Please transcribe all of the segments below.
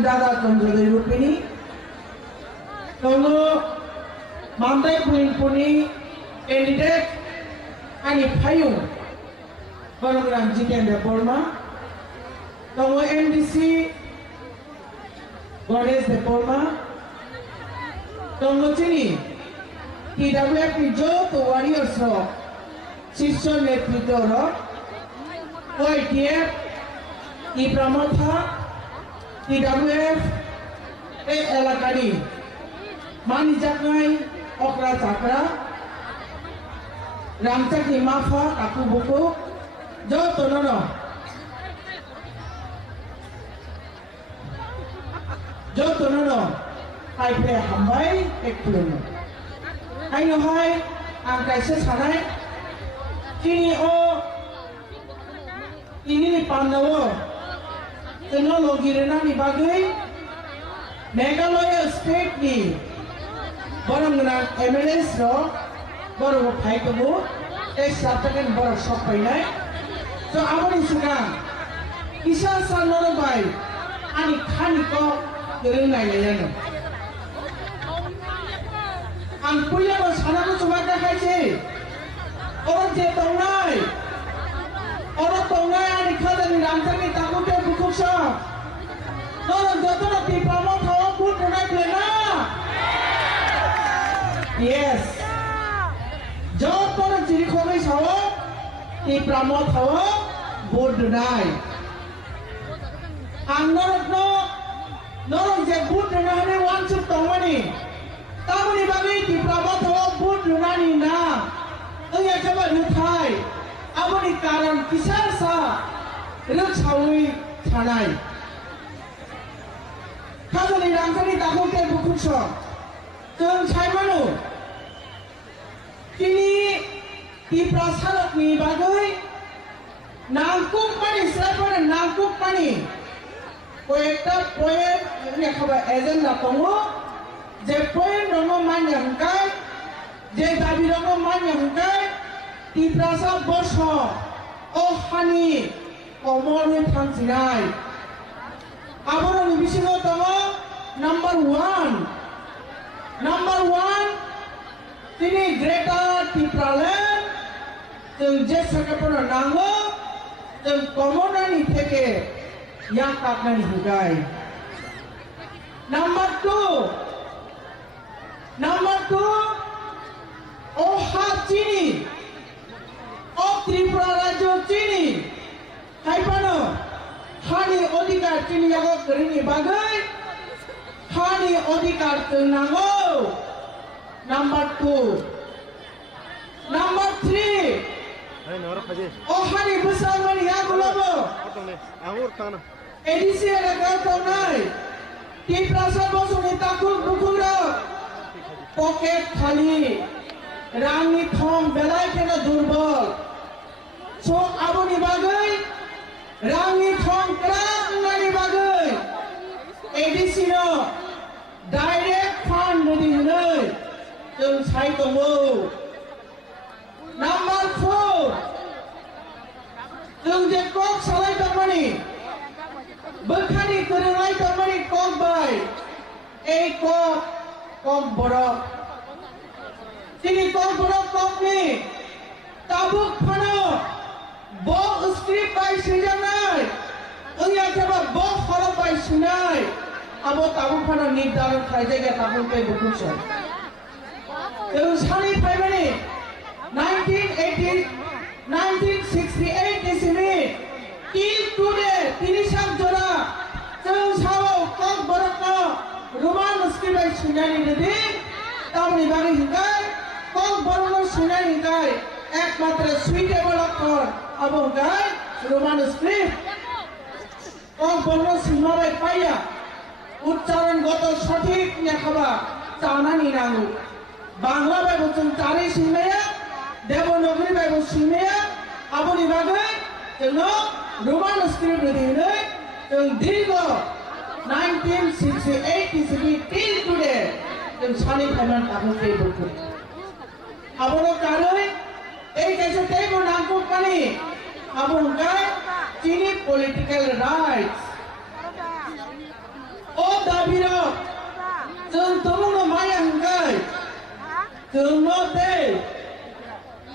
Dada Tonjoli Rupini, Tongo Mandai Puni candidate Ani Payung, Program Jitendra Porma, Tongo MDC Goddess de Porma, Tongo Chini, TWF Jo to Warriors Rock, Sister Netrito Rock, OITF, Ipramotha, TWF Elakari Mani Jaknai Okra Chakra Ramchaki Mafa Kaku Buku Jo Tonono Jo Tonono Hai Pe Hambai Ekpuluno Hai No Hai Angkai Sesanai Kini O Ini Pandawo Teknologi renani bagai Meghalaya State ni barang dengan MLS ro baru hai kamu sabtakan baru shop painai so amoni sekarang kisah sanor bai ani khani ko renai layano ang puya ko sana ko cuma dekai orang je tongai orang tongai ani khada ni ramjak ni takute bukuksa orang jotona ti pamo thawa put renai plena yes jotona jiri khomai sawa ti pamo thawa put renai angnorotno norong je put renai ni wanchup tongmani tamani bagi ti pamo thawa put renai na aya jaba ruthai amoni karan kisar sa ruksawi thanai Kazani Ramsani Takote Bukusho Tung Chaimanu Kini Di Prasalok ni Bagui Nangkup Pani Selapan Nangkup Pani Poeta Poet Ini khabar agent na Tongo Je Poet Rongo Manyang Kai Je Dabi Rongo Manyang Kai Di Prasal Bosho Oh Hani Komori Tansinai Abaran bisingo tongo number one tini Greta Tipralen jeung Jessica Nango jeung Komodani theke yang kaknani hugai number two Oha Chini of Tripura Rajo Chini Haipano Hani Odikar Chini Yago Kerini Bagai Hani Odikar Tenango number 2 number 3 Oh Hani Besar Mani Yagulabo Edisi ada kau nai Di Prasa Bosuni Takut Bukura Pocket Khali Rangi Thom Belai Kena Durbal So Abuni Bagai Rangi Thong Kerang Nani Bagai Edisino Direct Fund Nadi Hunay Tung Sai Tongo number 4 Tung Je Kok Salai Tongmani Berkhani Kerengai Tongmani Kok Bai Kok Borok Tini Kok Borok Kok Ni Tabuk Phano Bo script by Sijanai Uya Kaba Bo Follow by Sinai Abo Tabu Phano Nirdaron Khaijega Tabun Pe Bukusho There was Honey Pimani 1968 Disney Till today Tinisam Jora Terus Hawa Kok Borokno Roman script by Sinai Nidi Tamni Bagi Hikai Kok Borokno Sinai Hikai একমাত্র suitable অক্ষর এবং গায় Roman script কম বর্ণ সীমাবাই পাইয়া উচ্চারণগত সঠিক লেখাবা চানানি নাঙ্গু বাংলা ব্যবচন চারি সীমায়া দেবনগরী ব্যব সীমায়া আবনি বাগে যেন রোমান স্ক্রিপ্ট দিনে দীর্ঘ 1968 ইসবি টিল টুডে সানি ফাইনাল তাহলে এই বলতে আবনো কারণে এই দেশে তেমন নামকুপ পানি এবং গায় চিনি পলিটিক্যাল রাইটস दाबिरो जों तमुनो माया हंगाय जों न दे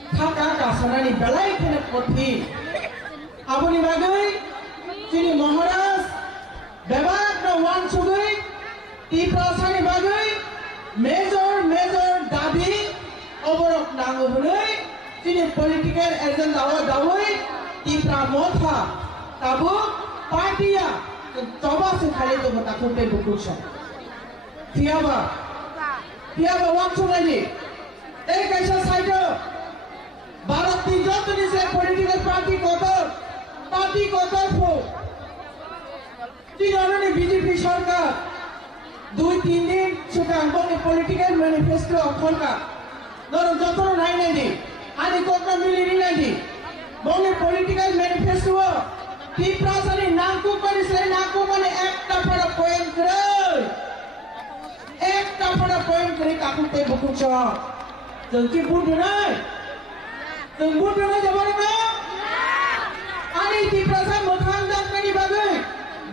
थाका गासनानि बेलाय खेने कथि आबुनि बागै जोंनि महाराज बेबाग न वान सुगै टिप्रासानि बागै मेजर दाबि अबरक नांगौ हनै जोंनि पलिटिकल एजेन्डाव दावै टिप्रा मथा ताबु पार्टिया चौबासे खालि दङ ताखौ बे बुकुसा तियाबा वान सुगैनि এই কাইসা সাইডে भारत की जतनी से पॉलिटिकल पार्टी कोतर फो तीनों बीजेपी सरकार 2-3 दिन सुधां बंगे पॉलिटिकल मैनिफेस्टो अखरका नर जतन नाई दी आदि कोकना मिली नाई दी बंगे पॉलिटिकल मैनिफेस्टो टिप्रासानि नामको माने एकटा फड़ा पॉइंट करे काकुते बुकुचा जोंकी बुद नाय जों बुद नाय जाबाय ना आनि टिप्रासा मोखां दाखनि बागै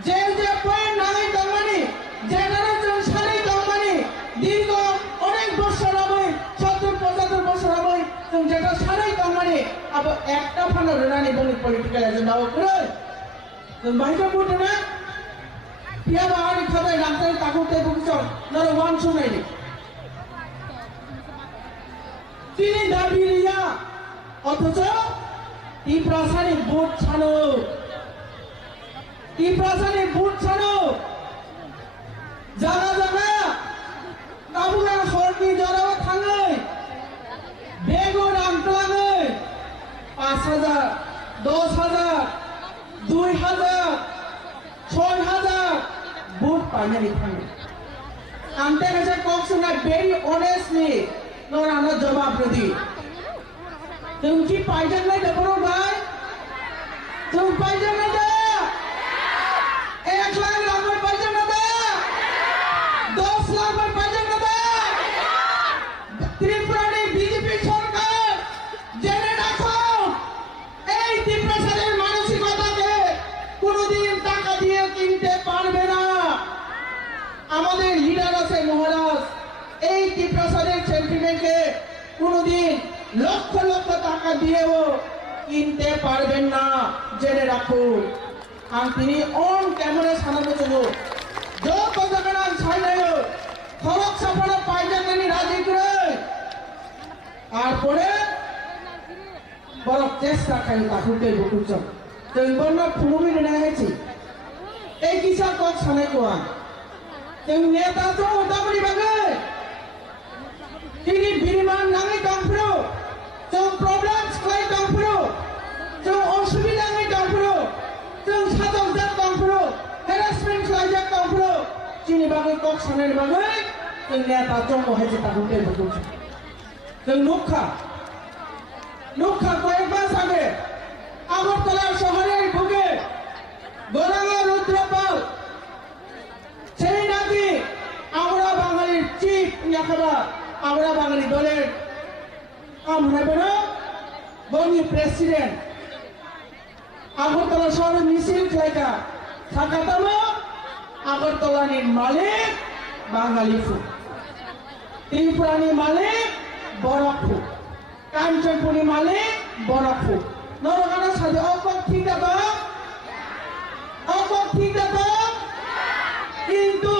जे पॉइंट नाङै दंमानि जेनारा जों सानै दंमानि दीर्घ अनेक बছর आबै 70-75 বছর आबै जों जेटा सानै दंमानि अब एकटा फाना रनानि बंनि पॉलिटिकल एजेंडाव करे जों बाहायबो बुद ना पिया बाहारि खाबाय रांखाय ताकुते बुकुचा नर वान सुनायनि তিনি দাবি লিয়া অথচ টিপ্রাসানি বুট ছানো জায়গা কাবুলা সরকি জড়াও থাঙै বেগো রামক্লাङै 5,000 10,000 2,000 6,000 বুট পাইনানি থাङै आमते कसे कॉक्सना वेरी ऑनेस्टली नोरानो जवाब दी तुमची पाहिजे नाही दबरो भाई तुम पाहिजे ना दे 1 लाख रुपये पाहिजे ना दे 10 लाख रुपये पाहिजे ना दे त्रिपुरानी बीजेपी सरकार জেনে রাখো এই ত্রিপুরার মানসিকতাকে কোনোদিন টাকা দিয়ে কিনতে পারবে না আমাদের লিডার আছে মহারাজ এই টিপ্রাসাদের সেন্টিমেন্টকে কোনোদিন লক্ষ টাকা দিয়েও কিনতে পারবেন না জেনে রাখুন আর তিনি অন ক্যামেরা সানাবো চলো যত জায়গা ছাইনায় খরচ সাফানো পাইজানি রাজি করে তারপরে বড় চেষ্টা খাই তাকুতে বুকুচ जों फुलुमि देना है এই কিসা কক সানাই কোয়া जों नेता जो उदाबरी बागै তিনি বিমান নাঙै दंफ्रो जों प्रब्लेम्स खाय दंफ्रो जों असुबिदा नाङै दंफ्रो जों साजोंजात दंफ्रो हेरासमेन्ट खायजाक दंफ्रो जिनि बागै কক सानाय बागै जों नेता जो हायजे ताकुते बुकुच जों नुखा कয়েকবার সাবে আগরতলা শহরের বুকে গোরাঙ্গা রুদ্রপাল সেই নাকি আমরা বাঙালির চিফ নেখাবা আমরা বাঙালি দলের আমরা বড় বঙ্গি প্রেসিডেন্ট আগরতলা শহরে মিছিল খেলাটা থাকাতাম আগরতলার মালিক বাঙালি ফু ত্রিপুরানি মালিক বরফু কাঞ্চনপুরি মালিক বরফু নরগানা সাথে অকক ঠিক দেব কিন্তু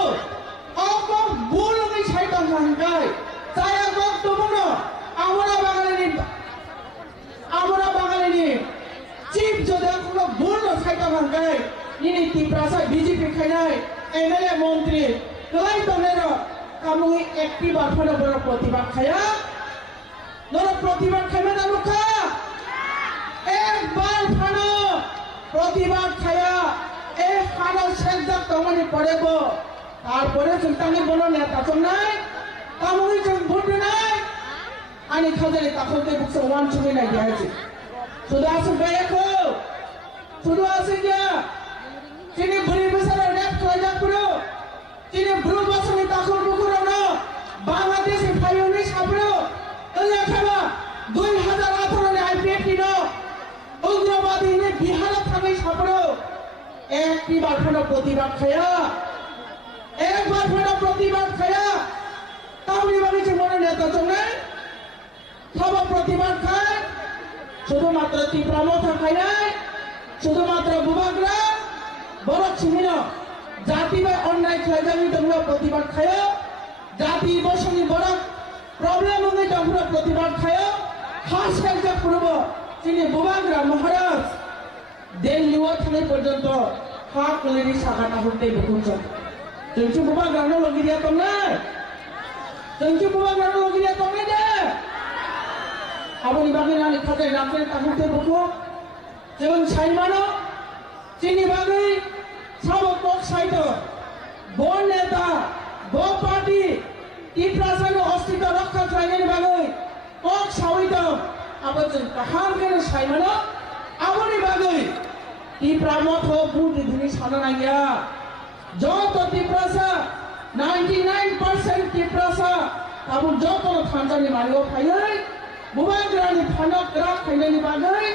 অকক ভুল ওই সাইডাং জানকাই তাই অকক তবুনো আমরা বাঙালিনি চিফ যদি কোনো ভুল সাইডাং জানকাই নিনি ত্রিপুরা বিজেপি খাইনাই এমএলএ মন্ত্রী কই তনের কামুই একটি বারফানো বড় প্রতিবাদ খায়া নর প্রতিবাদ খাইবে না লুকা একবার ফানো প্রতিবাদ খায়া এই ফানো সেজদা তমানি পড়েব তারপরে সুলতানি বলো নেতা চম নাই কামুই চম ভোট নাই আনি খাজরে তাখতে বুকস ওয়ান ছবি নাই দিয়েছে শুধু আসে গিয়া চিনি ভরি বছর রেপ খাইজা পুরো চিনি ব্রু বছর তাখর বুকুরো না বাংলাদেশে ফাইনি সাবরো লেখাবা 2018 আইপিএফটি নো উগ্রবাদী নে বিহারে থাকাই সাবরো একটি বারফানো প্রতিবাদ খায়া শুধুমাত্র তীব্রাম থাকায় নাই শুধুমাত্র বুবাগ্রা বড় ছিমিন জাতি বা অন্যায় খাইজামি তোমরা প্রতিবাদ খায় জাতি বসনি বড় প্রবলেম হয়ে তোমরা প্রতিবাদ খায় খাস কাজে পূর্ব তিনি বুবাগ্রা মহারাজ দিল্লিও থানে পর্যন্ত হা কলেরি সাকাটা হতে বুকুছ जोंसो बुबाग्रानो लगिरिया तंनाय जोंसो बुबाग्रानो लगिरिया तंनाय दे आबोनि बागै नानि थाखाय राखै ताहुते बुखो जों साइमानो चिनि बागै साबक पक साइतो बन नेता ब पार्टी टिप्रासानो अस्तित्व रक्षा खालामनायनि बागै पक सावैतो आबो जों काहार केने साइमानो आबोनि बागै टिप्रामथ बुद्धि दिनि साना नागिया যত টিপ্রাসা 99% টিপ্রাসা তাবু যত থানজানি মানিও ফাইলাই বুবাগ্রানি ফানক গ্রা ফাইনানি বাগै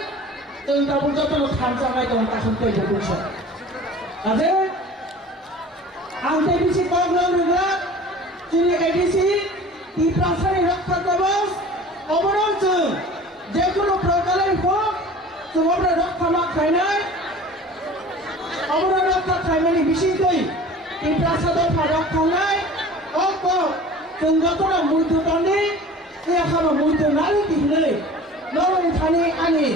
जों তাবু যত থানজামাই দं তাখন কই বুঝছ আদে আনতে বিসি কগল রুগলা যিনি এডিসি টিপ্রাসানি রক্ষা কবচ অবরোধ जों যে কোনো প্রকারের হোক जों আমরা রক্ষা মা খাইনাই অবরোধ রক্ষা খাইমানি বিশিতই টিপ্রাসা দফা রক্ষায় অক जों যতটা মুইতো তনে এ খাবা মুইতো নালি দিলে নরনি থানি আনি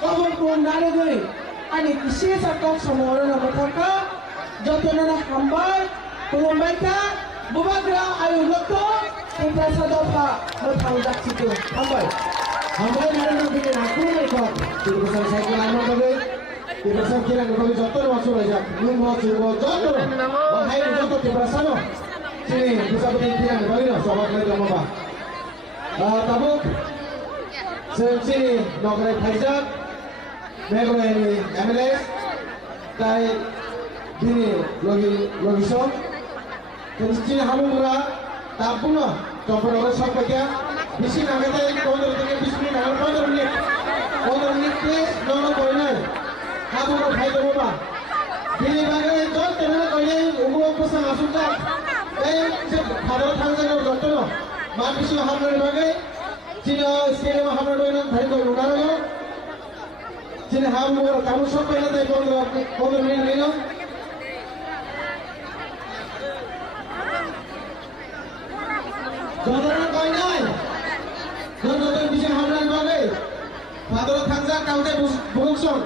কবরকো নালে গই আনি কিসে সাকক সমরণ বথাকা যতনা হামবাই কুলমাইকা বুবাগ্রা আয়োগত টিপ্রাসা দফা বথাও যাচ্ছিতো হামবাই হামবাই নারন দিকে নাকুলে কত টিপ্রাসা সাইকেল আনো তবে টিপ্রাসা কিরা নবি যতর বছর হয়ে যাক নুন বছর যতর হাই যত টিপ্রাসা নো চিনি বুঝাবতে কিরা নবি না সবাক লই দমবা তাবুক চিনি নগরে ফাইজাক মেঘরানি এমএলএ তাই দিনে লগিসম চিনি হামুরা তাপুনো তপররে সবকে বেশি নাগাতে 15 থেকে 20 মিনিট আর 15 মিনিট কে নন করে নাই হাবুরো খাই দেবো বা দিনে বাগে জল তেমন কইলে উগো পোসা আসুকা এই যে ভারত থানজানোর যত্ন মা বেশি হামরে বাগে চিনি স্টেডিয়াম হামরে দইনা ভাই কই উনারো চিনি হামুরো কামু সব কইলে তাই 15 মিনিট নিনো যতনা কই নাই যতন বিশে হামরান বাগে ভারত থানজা কাউতে বুকসন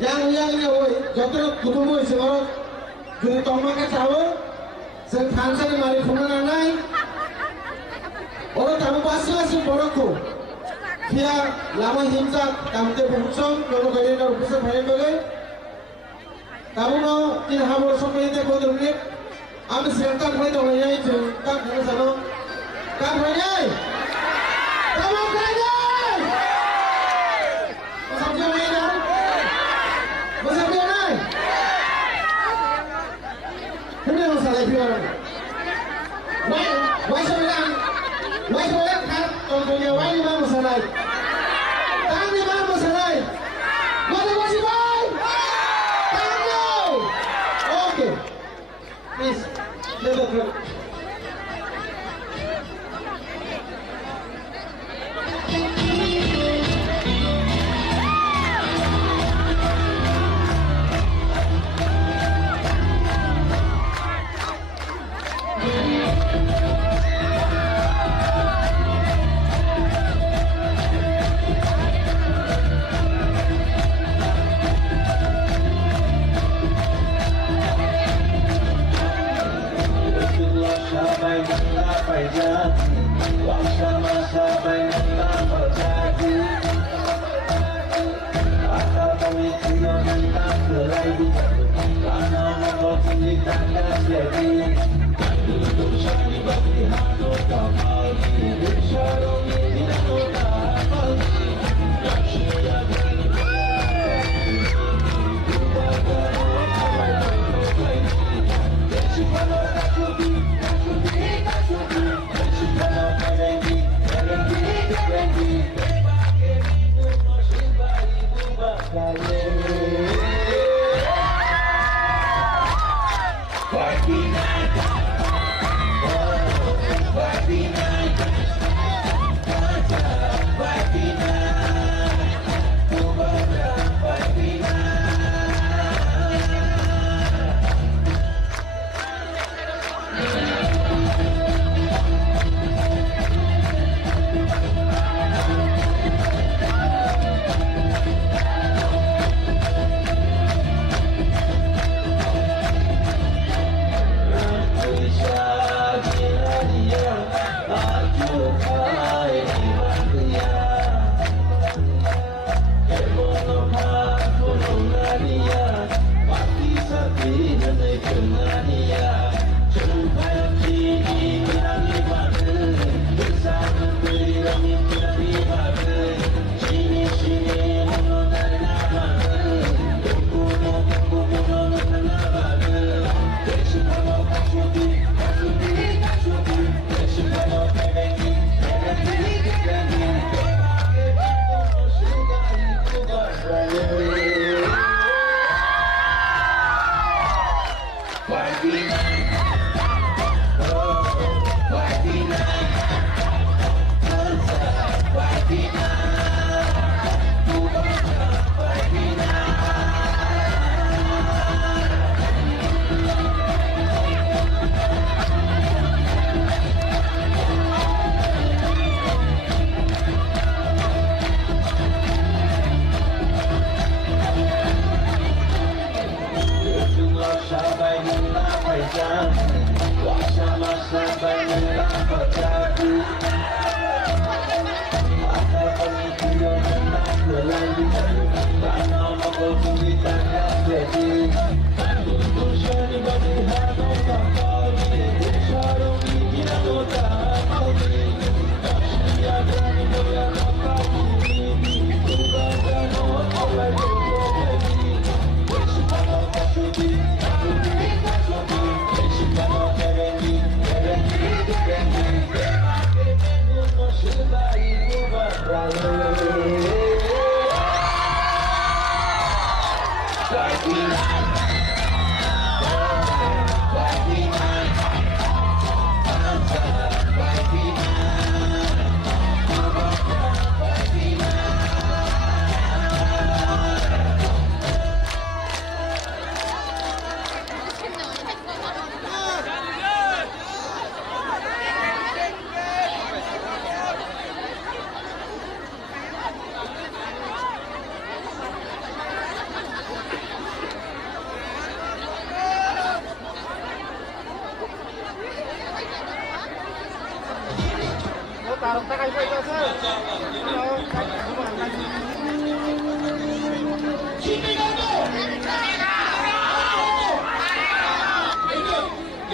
yang ওই যত কুতুব হইছে বড় যদি তোমাকে চাও সে থানসানি মারি ফুনা নাই ওরা তামু পাসলাসি বড়কো ফিয়া লামা হিমসা কামতে বুকসন কোন গাড়ি না উপসে ভাই বলে তামুনো তিন হাবর সময়েতে বদলনি আমি সেন্টার হইতে হই যাইছে তা কেন জানো কার হই যাই তামু কাই যাই সবজি নাই না সবজি নাই কেনে মশালা pure why so lang kan tontonnya why ni mama salai tang ni mama salai mana masih boy tang no okay please let us go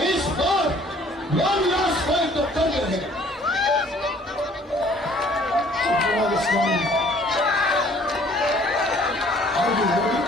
Is for one last point of Thunderhead. Are you ready?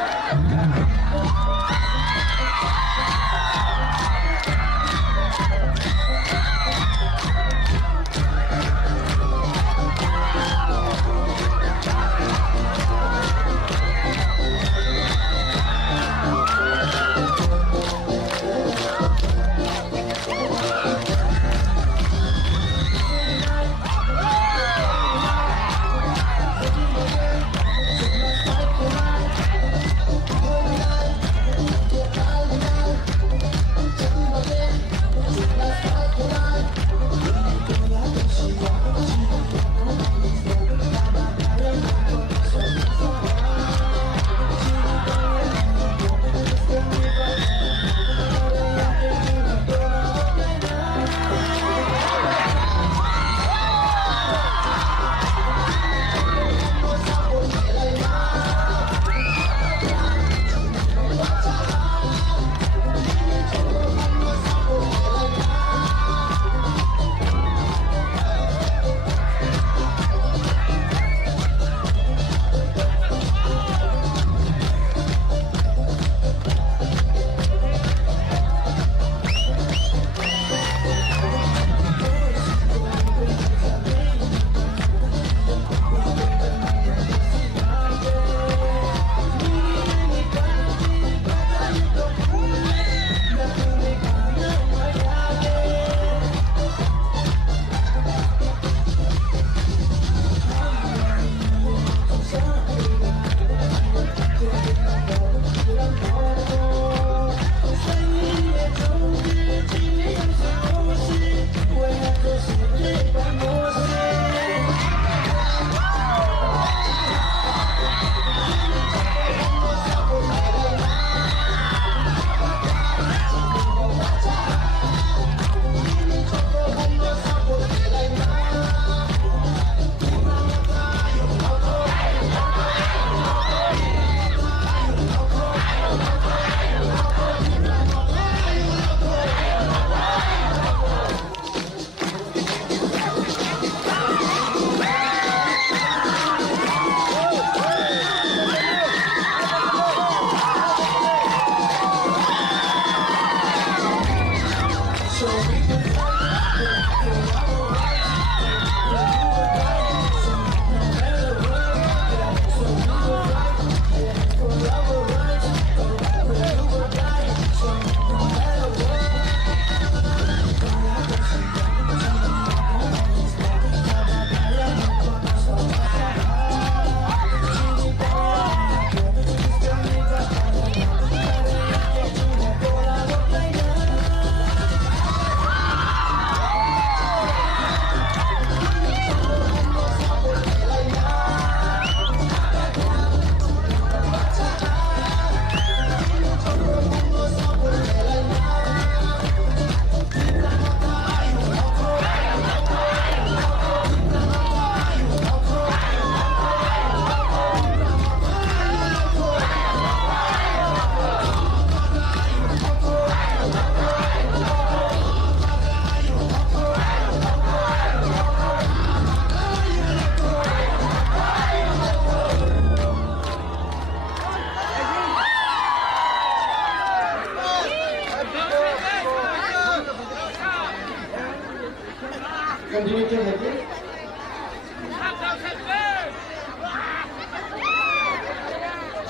Continue to help you.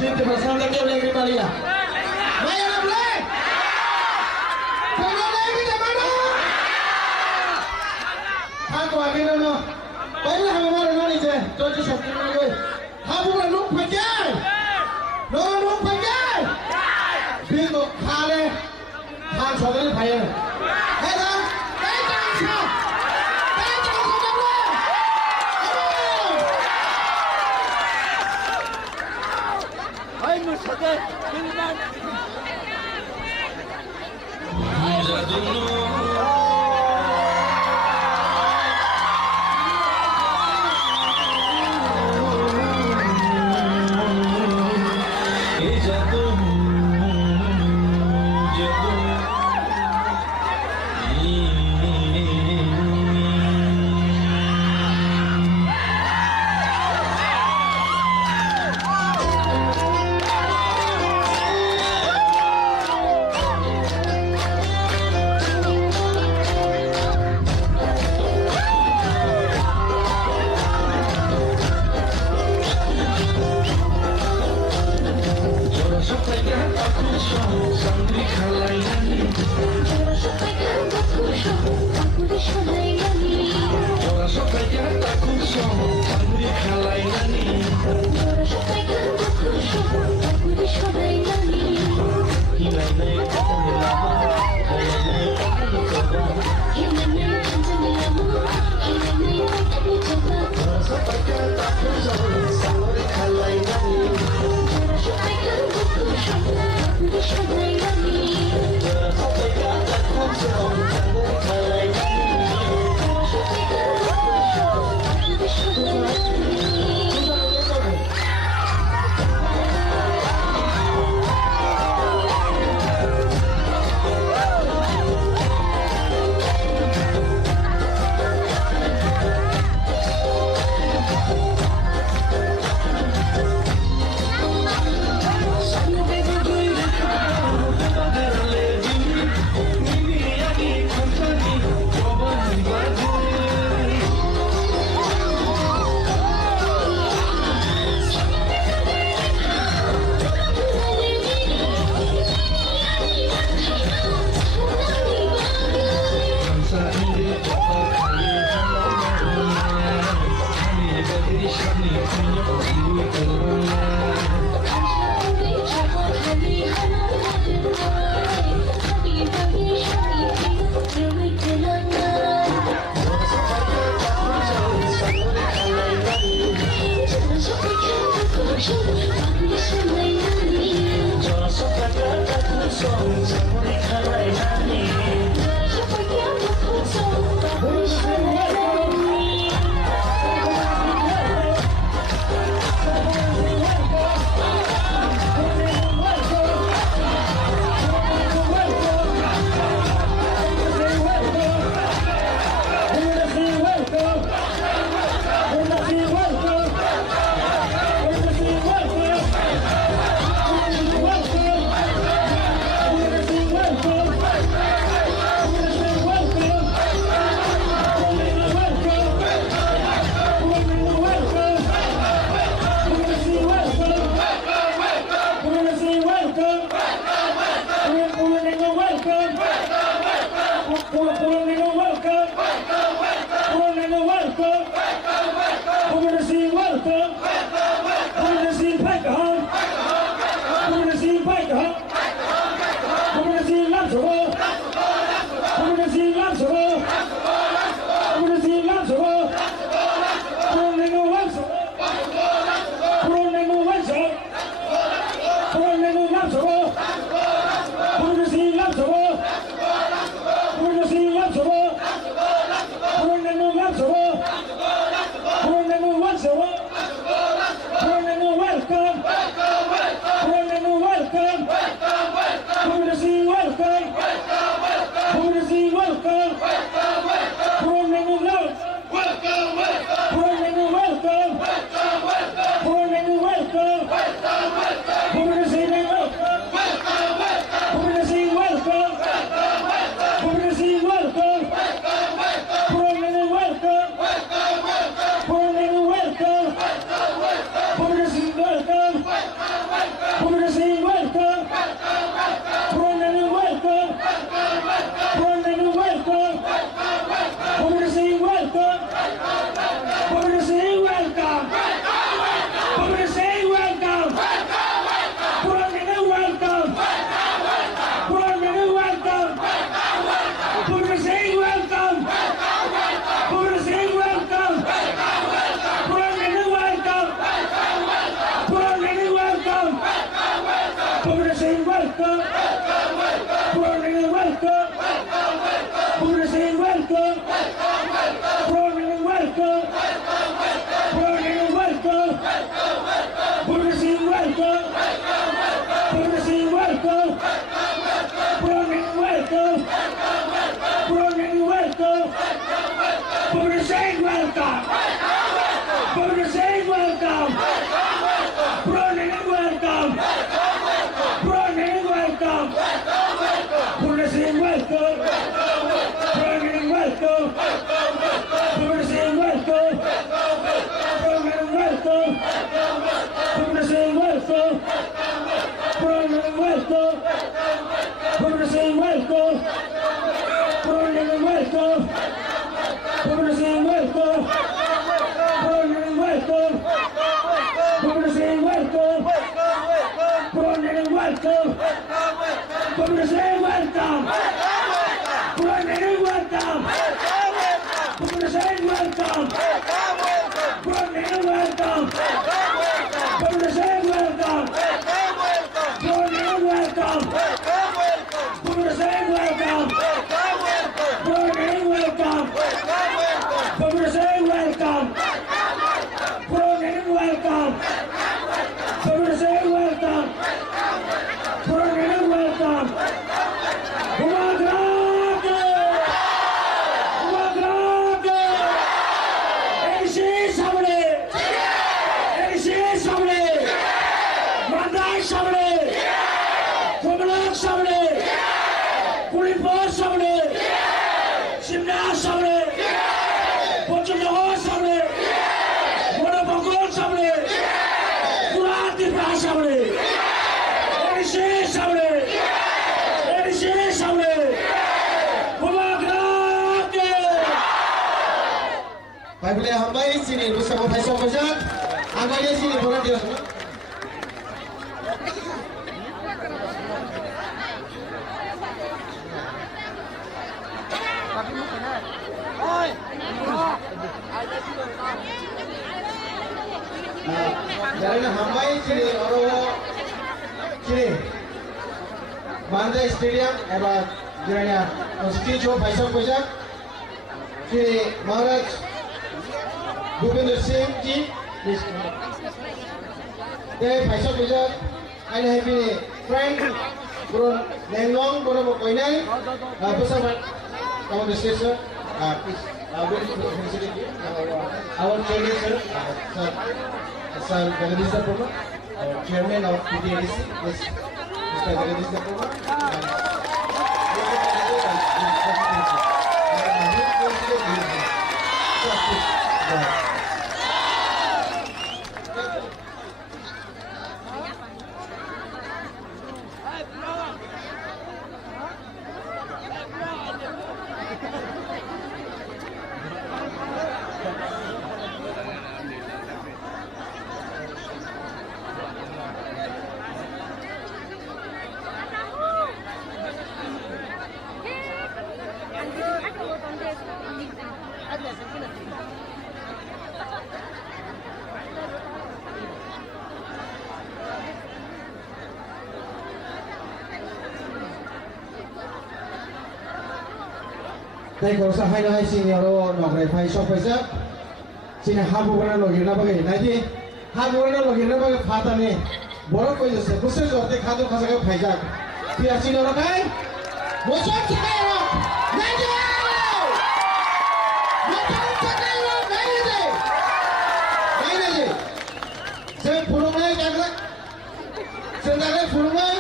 Cinta bersama lagi oleh Ribalia. Maya nak boleh? Jangan lagi ke mana? Aku akan nak. Baiklah hamba mana ni je. Tuan Syekh mana ni? Hamba bukan nuk pergi. Nuk pergi. Bingung kale. Han soalnya ni payah. Hei dah. Hei jangan sah. Hei jangan sah tak boleh. Ay Mustafa, bilmem. Apabila hambai sini bersama Faisal Fajar, agaknya sini boleh dia semua. Jadi hambai sini orang sini Mandai Stadium, ebat jadi stage of Faisal Fajar, sini Maharaj Bhupinder Singh ji, they Faisal Fajar, and have been a friend from Lenglong, from Koinai, bersama on the stage sir, please, our chairman sir Jagadish Dapurma, chairman of PTADC, yes, Mr. Jagadish Dapurma, Thank you sa hai nai sini aro nokrai phai shop paisa sini habu bana logina bagai nai habu bana logina bagai phata ne borok koi jese kusai jorte khadu khasaga phaija tia sini aro kai mocham chikai aro nai je mocham chikai aro nai je se phurungai jagra se jagra phurungai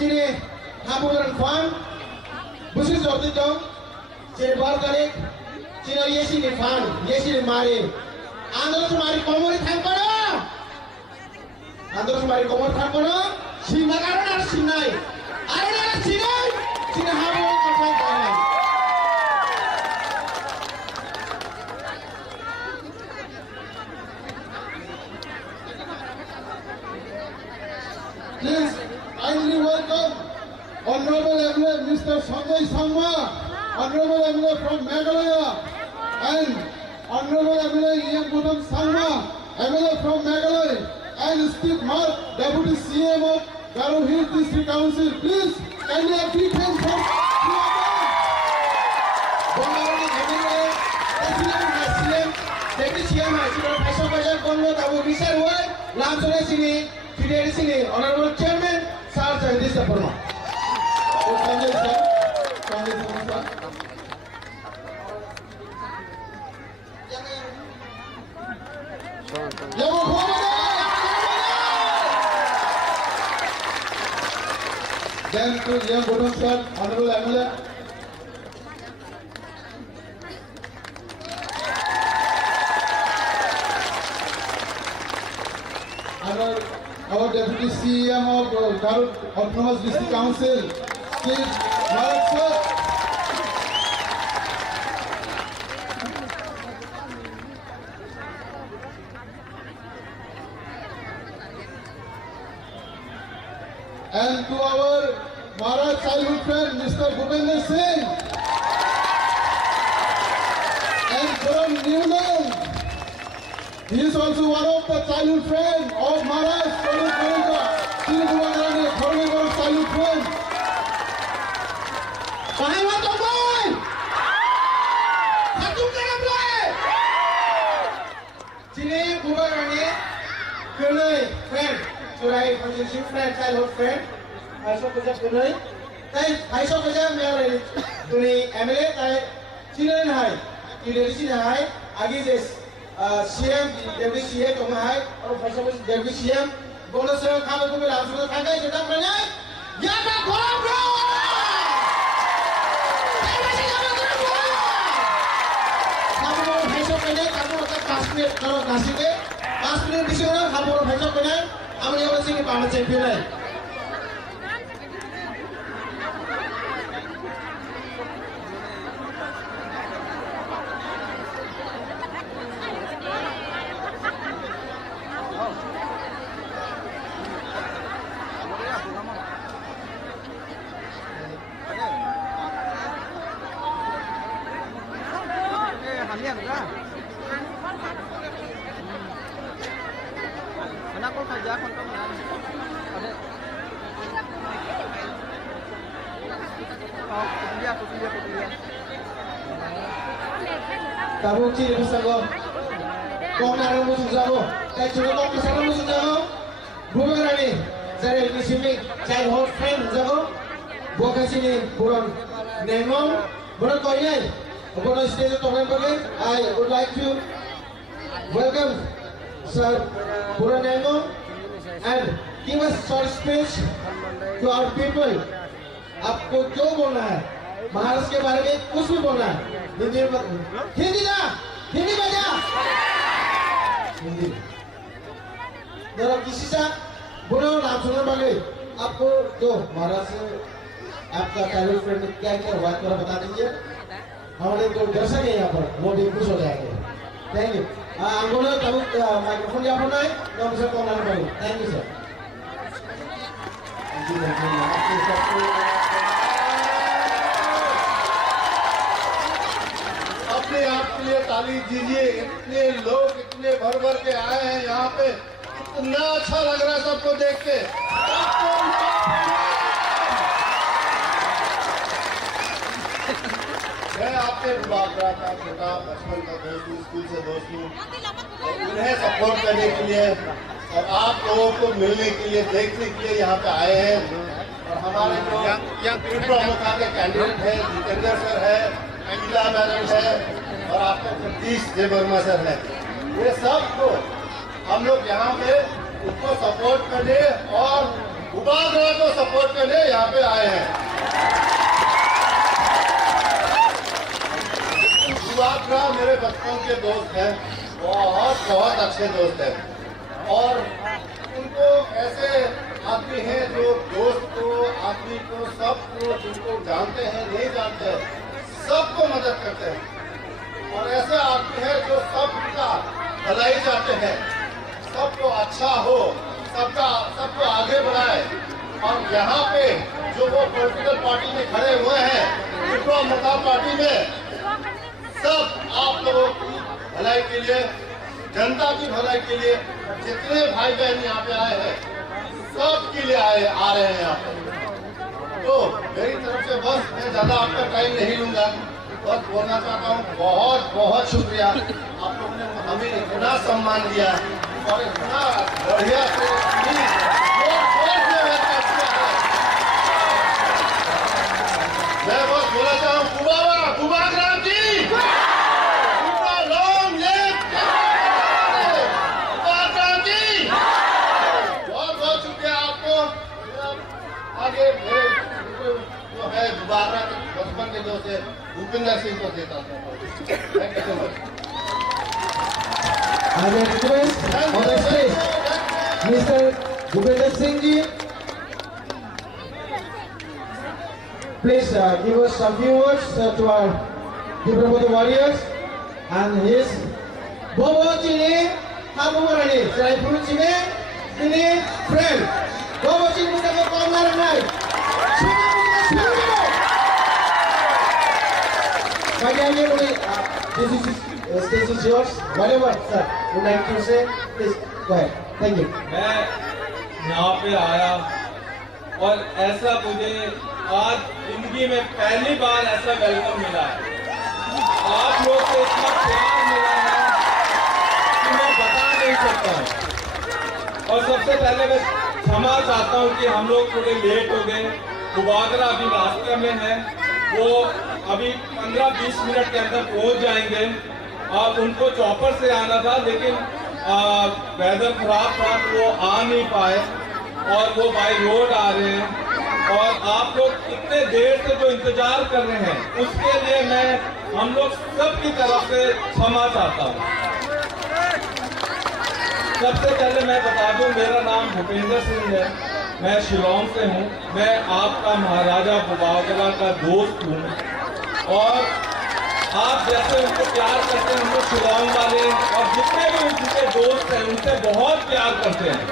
sini habu bana fan busi jorte jong Ciri baru kali, ciri yesi ni fan, yesi ni mari. Andor sumari komori thampano, andor sumari komori thampano. Singa karon ar sinai, aron ar sinai, sini habu kapan kapan. Please, kindly welcome Honorable MLA Mr. Sanjay Sangma. Honorable MLA from Meghalaya and Honorable MLA Ian Budam Sangma, MLA from Meghalaya and Steve Mark, Deputy CM of Garo Hills District Council. Please, kindly a big hand for Bongaroni MLA, CM, Deputy CM, Faisal Fajar, Kongo, Tabu Bisar Ward, Lamsore Sini, Fidel Sini, Honorable Chairman, Sir Jagadish Dapurma. Then to Young Budam Sir, Honorable MLA. Our Deputy CM of Garo Autonomous District Council, Steve Mark Sir. And to our Maharaj childhood friend, Mr. Bhupinder Singh. And from New Zealand, he is also one of the childhood friends of Maharaj, childhood friend. Friend, childhood friend, Faisal Fajar Kunai, tai Faisal Fajar mere tuni MLA tai Chinen hai, Chinen hai, agi jes CM, Deputy CM koma hai, और Faisal Fajar Deputy CM, bonus se खाने को मिला, उसमें खाने का इतना बना, या का खोल ब्रो, खाने को Faisal Fajar, खाने को मतलब 5 मिनट करो नासी के, 5 मिनट किसी को ना खाने को Faisal Fajar I'm going to see the power champion. Anak ko kerja kontongan. Ada. Oh, kuliah. Kamu ciri besar kau. Kau nak musuh jago. Saya cuma kau besar musuh jago. Bukan lagi. Saya ini sini. Saya hot friend jago. Bukan sini. Bukan nengong. Bukan kau ini. Bukan stage talking again. I would like to welcome Sir Bukan nengong and give us short speech to our people. आपको जो बोलना है महाराष्ट्र के बारे में कुछ भी बोलना है हिंदी में क्या हिंदी जरा किसी से बोलो नाम सुनने वाले आपको जो महाराष्ट्र आपका चाइल्ड फ्रेंड क्या क्या हुआ थोड़ा बता दीजिए हमारे जो दर्शक है यहाँ पर वो भी खुश हो जाएंगे थैंक यू अंगोला तब माइक्रोफोन यहाँ पर नहीं तो हमसे कॉल आने वाले थैंक यू सर अपने आप के लिए ताली दीजिए। इतने लोग इतने भर भर के आए हैं यहाँ पे, इतना अच्छा लग रहा है सबको देख के। मैं आपके बाबरा का छोटा बचपन का दोस्त हूँ, स्कूल से दोस्त हूँ, उन्हें सपोर्ट करने के लिए और आप लोगों को मिलने के लिए देखने के लिए यहाँ पे आए हैं। और हमारे जो त्रिपुरा के कैंडिडेट है जितेंद्र सर है, अनिला मैडम है और आपका जगदीश जय वर्मा सर है, ये सब को हम लोग यहाँ पे उनको सपोर्ट करने और उपाध्याय को सपोर्ट करने यहाँ पे आए हैं। उपाध्याय मेरे बचपन के दोस्त हैं, बहुत अच्छे दोस्त हैं और उनको ऐसे आदमी हैं जो दोस्त को आदमी को सबको जिनको जानते हैं नहीं जानते हैं सबको मदद करते हैं और ऐसे आदमी है जो सबका भलाई चाहते हैं, सबको अच्छा हो, सबको आगे बढ़ाए। और यहाँ पे जो वो पॉलिटिकल पार्टी में खड़े हुए हैं त्रिपुरा मता पार्टी में, सब आप लोगों की भलाई के लिए, जनता की भलाई के लिए जितने भाई बहन यहाँ पे आए हैं सब के लिए आ रहे हैं यहाँ पे। तो मेरी तरफ से बस मैं ज्यादा आपका टाइम नहीं लूंगा, बस बोलना चाहता हूँ बहुत शुक्रिया। आप लोगों ने हमें इतना सम्मान दिया और इतना बढ़िया से मैं बस बोलना चाहूँ कुबाग्राम जी बहुत शुक्रिया आपको। आगे मेरे जो है बाबरा बचपन के दोस्त है भूपिंदर सिंह को देता हूँ। Thank you so much. I request on the stage Mr. Bhupinder Singh ji, please give us some few words to our Diplomat warriors and his Bobo Chini Habumarani, Saipur Chini, Chini friend. Bobo Chini kita ke kamar naik. Bagi boleh, stage is yours. Whatever, sir, would like to say, please go ahead. Thank you. मैं यहाँ पे आया और ऐसा मुझे आज जिंदगी में पहली बार ऐसा वेलकम मिला है। आप लोग से इतना प्यार मिला है कि मैं बता नहीं सकता हूँ। और सबसे पहले मैं क्षमा चाहता हूँ कि हम लोग थोड़े लेट हो गए। कुबाग्रा अभी रास्ते में है, वो अभी 15-20 मिनट के अंदर पहुँच जाएंगे और उनको चॉपर से आना था, लेकिन वेदर खराब था तो वो आ नहीं पाए और वो बाय रोड आ रहे हैं। और आप लोग इतने देर से जो इंतजार कर रहे हैं उसके लिए मैं हम लोग सबकी तरफ से क्षमा चाहता हूँ। सबसे पहले मैं बता दूं, मेरा नाम भूपेंद्र सिंह है, मैं शिलोंग से हूँ। मैं आपका महाराजा बुबागरा का दोस्त हूँ और आप जैसे उनको प्यार करते हैं, उनको शिलोंग वाले और जितने भी उनके दोस्त हैं उनसे बहुत प्यार करते हैं।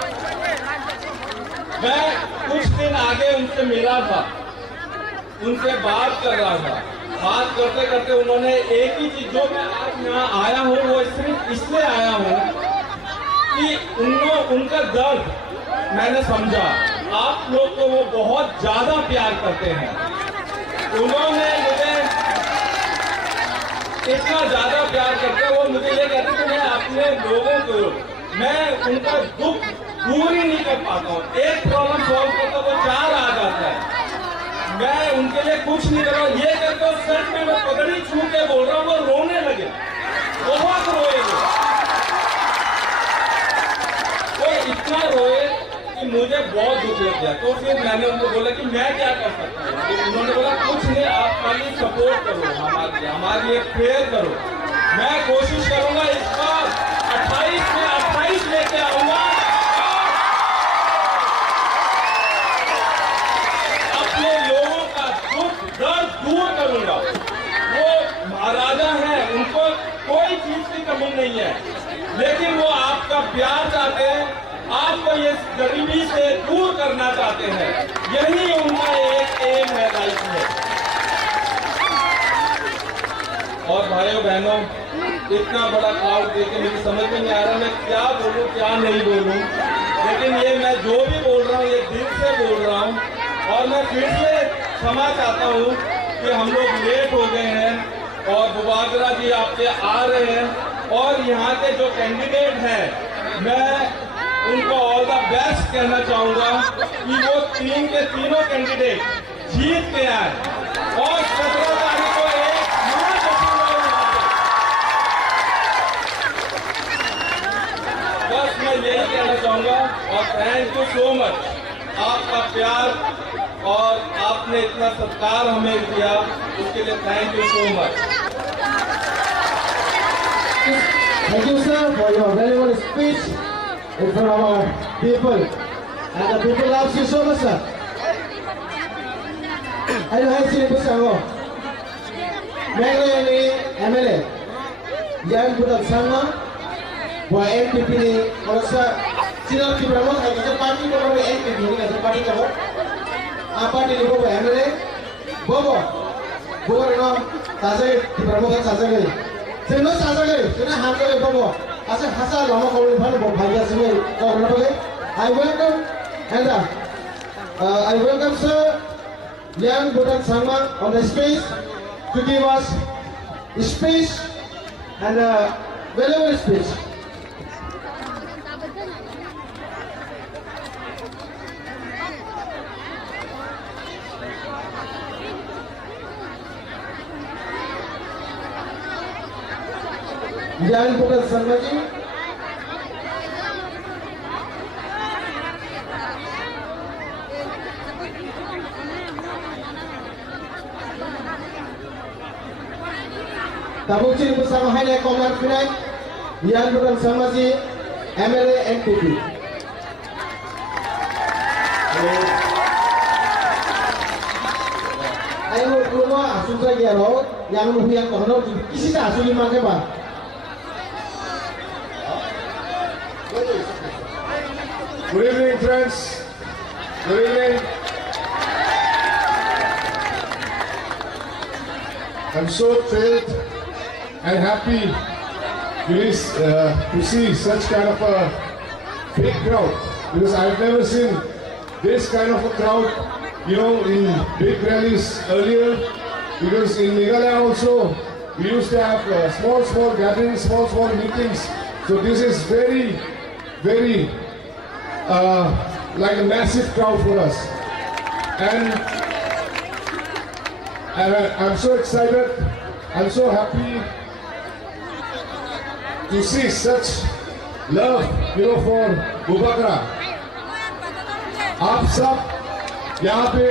मैं कुछ दिन आगे उनसे मिला था, उनसे बात कर रहा था बात करते करते उन्होंने एक ही चीज, जो मैं आज यहाँ आया हूँ वो सिर्फ इसलिए आया हूँ कि उनका दर्द मैंने समझा। आप लोग को वो बहुत ज्यादा प्यार करते हैं। उन्होंने मुझे इतना ज्यादा प्यार करते हैं, वो मुझे ये कहते कि मैं अपने लोगों को, मैं उनका दुख दूर ही नहीं कर पाता हूँ। एक प्रॉब्लम सॉल्व करता वो 4 आ जाता है। मैं उनके लिए कुछ नहीं कर रहा हूँ। ये करके सच में मैं पगड़ी छू के बोल रहा हूँ, वो रोने लगे, बहुत रोए वो इतना रोए कि मुझे बहुत दुख लग गया। तो फिर मैंने उनको बोला कि मैं क्या कर सकता हूँ। तो उन्होंने बोला कुछ नहीं, आप खाली सपोर्ट करो, हमारे लिए प्रेयर करो। मैं कोशिश करूंगा इस बार 28 में 28 लेके आऊंगा, अपने लोगों का दुख दर्द दूर करूंगा। वो महाराजा हैं, उनको कोई चीज की कमी नहीं है, लेकिन वो आपका प्यार चाहते हैं, आपको ये गरीबी से दूर करना चाहते हैं। यही उनका एक एम है लाइफ में। और भाइयों बहनों, इतना बड़ा क्राउड देख के मुझे समझ में नहीं आ रहा मैं क्या बोलूं क्या नहीं बोलूं, लेकिन ये मैं जो भी बोल रहा हूं ये दिल से बोल रहा हूं। और मैं फिर से क्षमा चाहता हूं कि हम लोग लेट हो गए हैं और बुबागरा जी आपके आ रहे हैं। और यहाँ के जो कैंडिडेट हैं, मैं उनको ऑल द बेस्ट कहना चाहूंगा कि वो 3 के तीनों कैंडिडेट जीत के आए और 17 तारीख को एक बस मैं यही कहना चाहूंगा। और थैंक यू सो मच, आपका प्यार और आपने इतना सत्कार हमें दिया, उसके लिए thank you so much. Thank you, sir, for your valuable speech in front of our people. And the people loves you so much, sir. Hello, hi, sini pusango. Mengenai MLA yang budak sama, buat NPP ni, kalau sir, sini kita berapa? Kita parti kalau NPP ni, kita parti kalau apa ni lepas buat MLA, bobo, bobo orang sahaja kita berapa kan sahaja ni. Sino sahaja ni, sino hamil ni bobo. Asal hasa lama kau ni baru buat bahagia sini kau kenapa ke? I welcome and I welcome sir Yang Budak Sama on the space to give us speech and valuable speech. Yang Budak Sama ji. Tabung sini bersama Highlight Komar Finai Yang Budak Sama ji MLA NPP. Ayo rumah asul lagi ya lo, yang lebih yang kono isi tak asul lima ke ba? Good evening, friends. Good evening. I'm so thrilled and happy to see such kind of a big crowd, because I've never seen this kind of a crowd, you know, in big rallies earlier. Because in Meghalaya also we used to have small gatherings, small meetings. So this is very like a massive crowd for us, and I'm so excited, I'm so happy to see such love, you know, for Bubagra. आप सब यहाँ पे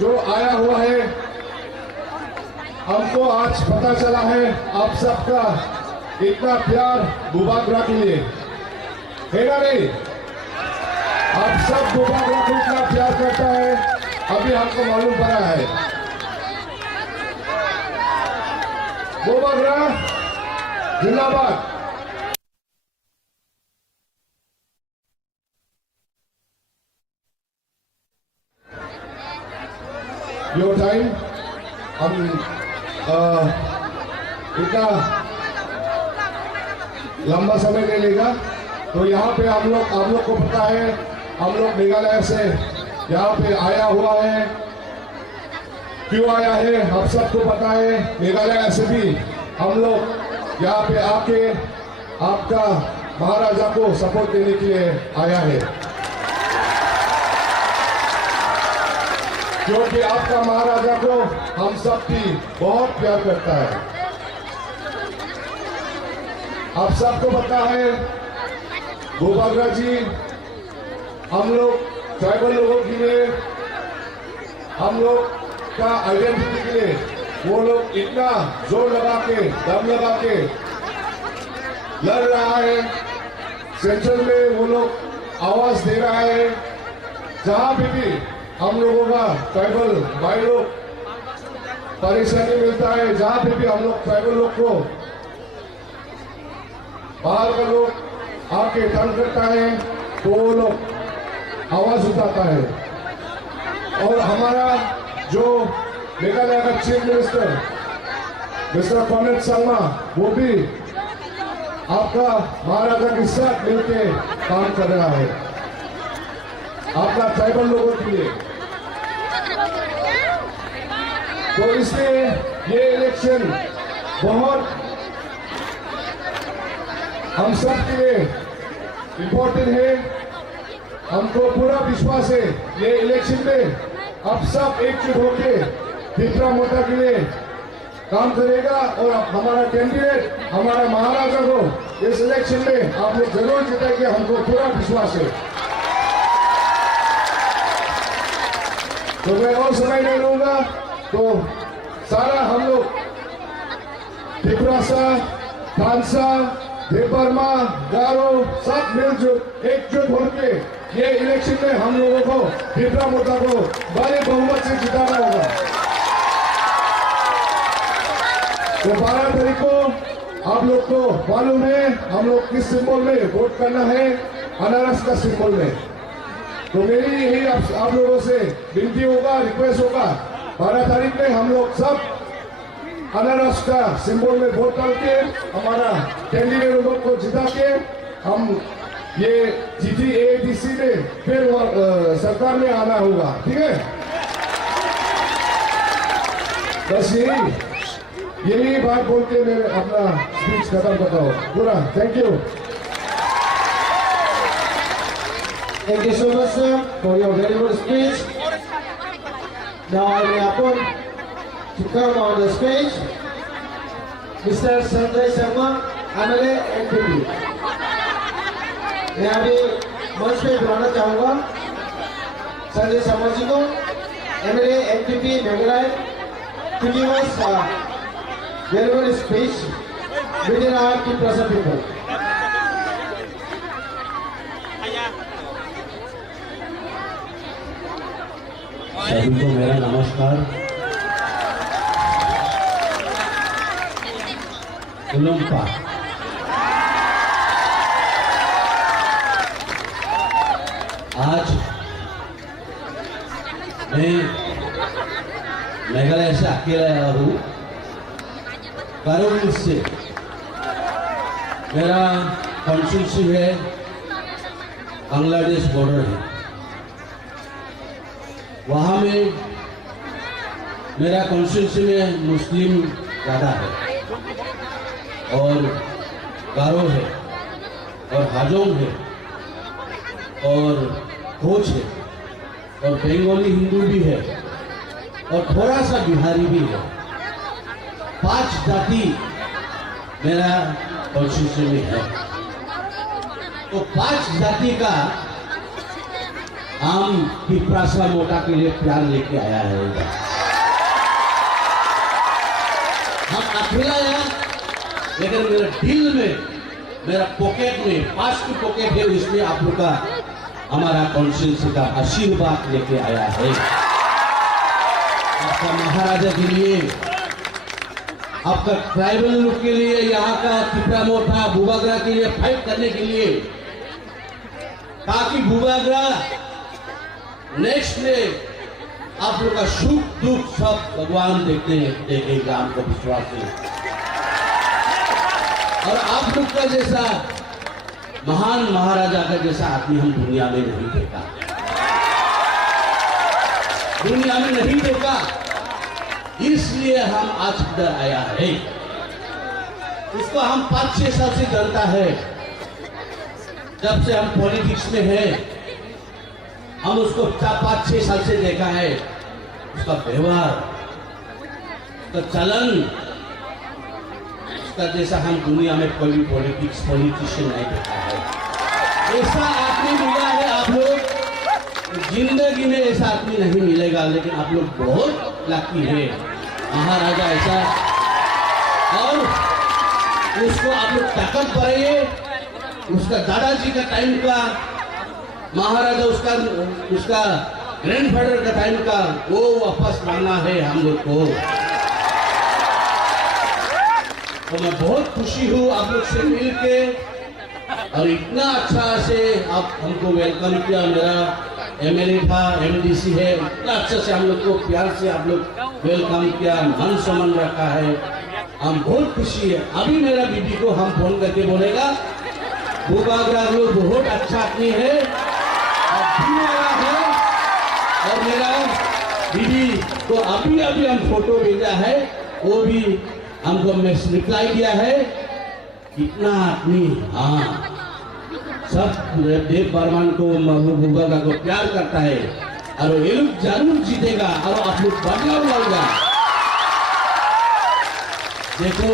जो आया हुआ है, हमको आज पता चला है आप सबका इतना प्यार बुबागरा के लिए है ना नहीं? आप सब बुबागरा को इतना प्यार करता है, अभी हमको मालूम पड़ा है। बुबागरा जिंदाबाद। Your time, हम इतना लंबा समय नहीं लेगा। तो यहाँ पे आप लोग को पता है, हम लोग मेघालय से यहाँ पे आया हुआ है, क्यों आया है आप सबको पता है। मेघालय से भी हम लोग यहाँ पे आके आपका महाराजा को सपोर्ट देने के लिए आया है, क्योंकि आपका महाराजा को हम सब भी बहुत प्यार करता है। आप सबको पता है भूबागरा जी हम लोग ट्राइबल लोगों के लिए, हम लोग का आइडेंटिटी के लिए वो लोग इतना जोर लगा के, दम लगा के लड़ रहा है। सेंट्रल में वो लोग आवाज दे रहा है, जहां भी हम लोगों का ट्राइबल भाई लोग परेशानी मिलता है, जहां भी हम लोग ट्राइबल लोग को बाहर का लोग आके तंग करता है तो वो लोग आवाज उठाता है। और हमारा जो मेघालय का chief minister mister Conrad Sangma, वो भी आपका महाराजा के साथ मिलकर काम कर रहा है आपका ट्राइबल लोगों के लिए। तो इसलिए ये इलेक्शन बहुत हम सब के लिए इम्पोर्टेंट है। हमको पूरा विश्वास है ये इलेक्शन में अब सब एकजुट होकर त्रिपुरा मोटा के लिए काम करेगा और हमारा कैंडिडेट, हमारा महाराजा को इस इलेक्शन में आप लोग जरूर जिताएंगे, हमको पूरा विश्वास है। तो मैं और समय नहीं लूंगा, तो सारा हम लोग त्रिपुरा सा, खानसा, देवबर्मा, गारो सब मिलजुल एकजुट होकर ये इलेक्शन में हम लोगों को त्रिपुरा मोटा को बड़े बहुमत से जिताना होगा। तो 12 तारीख को आप लोग को मालूम है हम लोग किस सिंबल में वोट करना है, अनारस का सिंबल में। तो मेरी यही आप लोगों से विनती होगा, रिक्वेस्ट होगा, 12 तारीख में हम लोग सब अनारस का सिंबल में वोट करके हमारा कैंडिडेट लोगों को जिता के हम ये GTADC में फिर सरकार में आना होगा, ठीक है। बस यही बात बोल के मैं अपना स्पीच खत्म करता हूँ पूरा। Thank you. Thank you so much, sir, for your very good speech. Now I will appoint to come on the stage Mr. Sanjay Sharma, MLA NPP। मैं अभी मंच पे बुलाना चाहूँगा संजय शर्मा जी को, MLA NPP Meghalaya, to give us a very good speech within our Triprasa people। सभी को मेरा नमस्कार। उलुम्पा आज मैं मेघालय से अकेला आया हूँ। कारुल से मेरा कॉन्स्टिट्यूंसी है, बांग्लादेश बॉर्डर है, वहाँ में मेरा कॉन्स्टिट्यूंसी में मुस्लिम ज़्यादा है और गारो है और हाजोंग है और कोच है और बंगाली हिंदू भी है और थोड़ा सा बिहारी भी है। 5 जाति मेरा कॉन्स्टिट्यूंसी में है। तो 5 जाति का हम त्रिपुरा मोटा के लिए प्यार लेके आया है। हम अकेला है, लेकिन मेरे दिल में, मेरा पॉकेट में 5 की पॉकेट है, इसमें आप लोग का हमारा कॉन्स्टिट्यूंसी का आशीर्वाद लेके आया है। आपका महाराजा के लिए, आपका ट्राइबल लोग के लिए, यहाँ का त्रिपुरा मोटा भूबागरा के लिए फाइट करने के लिए, ताकि भूबागरा नेक्स्ट में आप लोग का सुख दुख सब भगवान देखेगा, हमको विश्वास है। और आप लोग का जैसा महान महाराजा का जैसा आदमी हम दुनिया में नहीं देखा, दुनिया में नहीं देखा, इसलिए हम आज इधर आया है। उसको हम 5-6 साल से जानता है, जब से हम पॉलिटिक्स में है, हम उसको 5-6 साल से देखा है। उसका व्यवहार, उसका चलन, उसका जैसा हम दुनिया में कोई भी पॉलिटिशियन नहीं देखा है। ऐसा आदमी मिला है आप लोग, जिंदगी में ऐसा आदमी नहीं मिलेगा, लेकिन आप लोग बहुत लकी है, महाराजा ऐसा। और उसको आप लोग ताकत बढ़ाइए। उसका दादाजी का टाइम का महाराजा, उसका ग्रैंडफादर का टाइम का वो वापस लाना है हम लोग को। तो मैं बहुत खुशी हूँ आप लोग से मिल के, और इतना अच्छा से आप हमको वेलकम किया। मेरा एमएलए था, एमडीसी है, इतना अच्छा से हम लोग को प्यार से आप लोग वेलकम किया, मान सम्मान रखा है, हम बहुत खुशी है। अभी मेरा बीबी को हम फोन करके बोलेगा, भूभागराग लोग बहुत अच्छा आदमी है, और मेरा बीबी को अभी हम फोटो भेजा है, वो भी हमको रिप्लाई दिया है, कितना आदमी, हाँ सब देव बर्मन को, भूभागा को प्यार करता है, और ये लोग जरूर जीतेगा, और आप लोग बदलाव लाएगा। देखो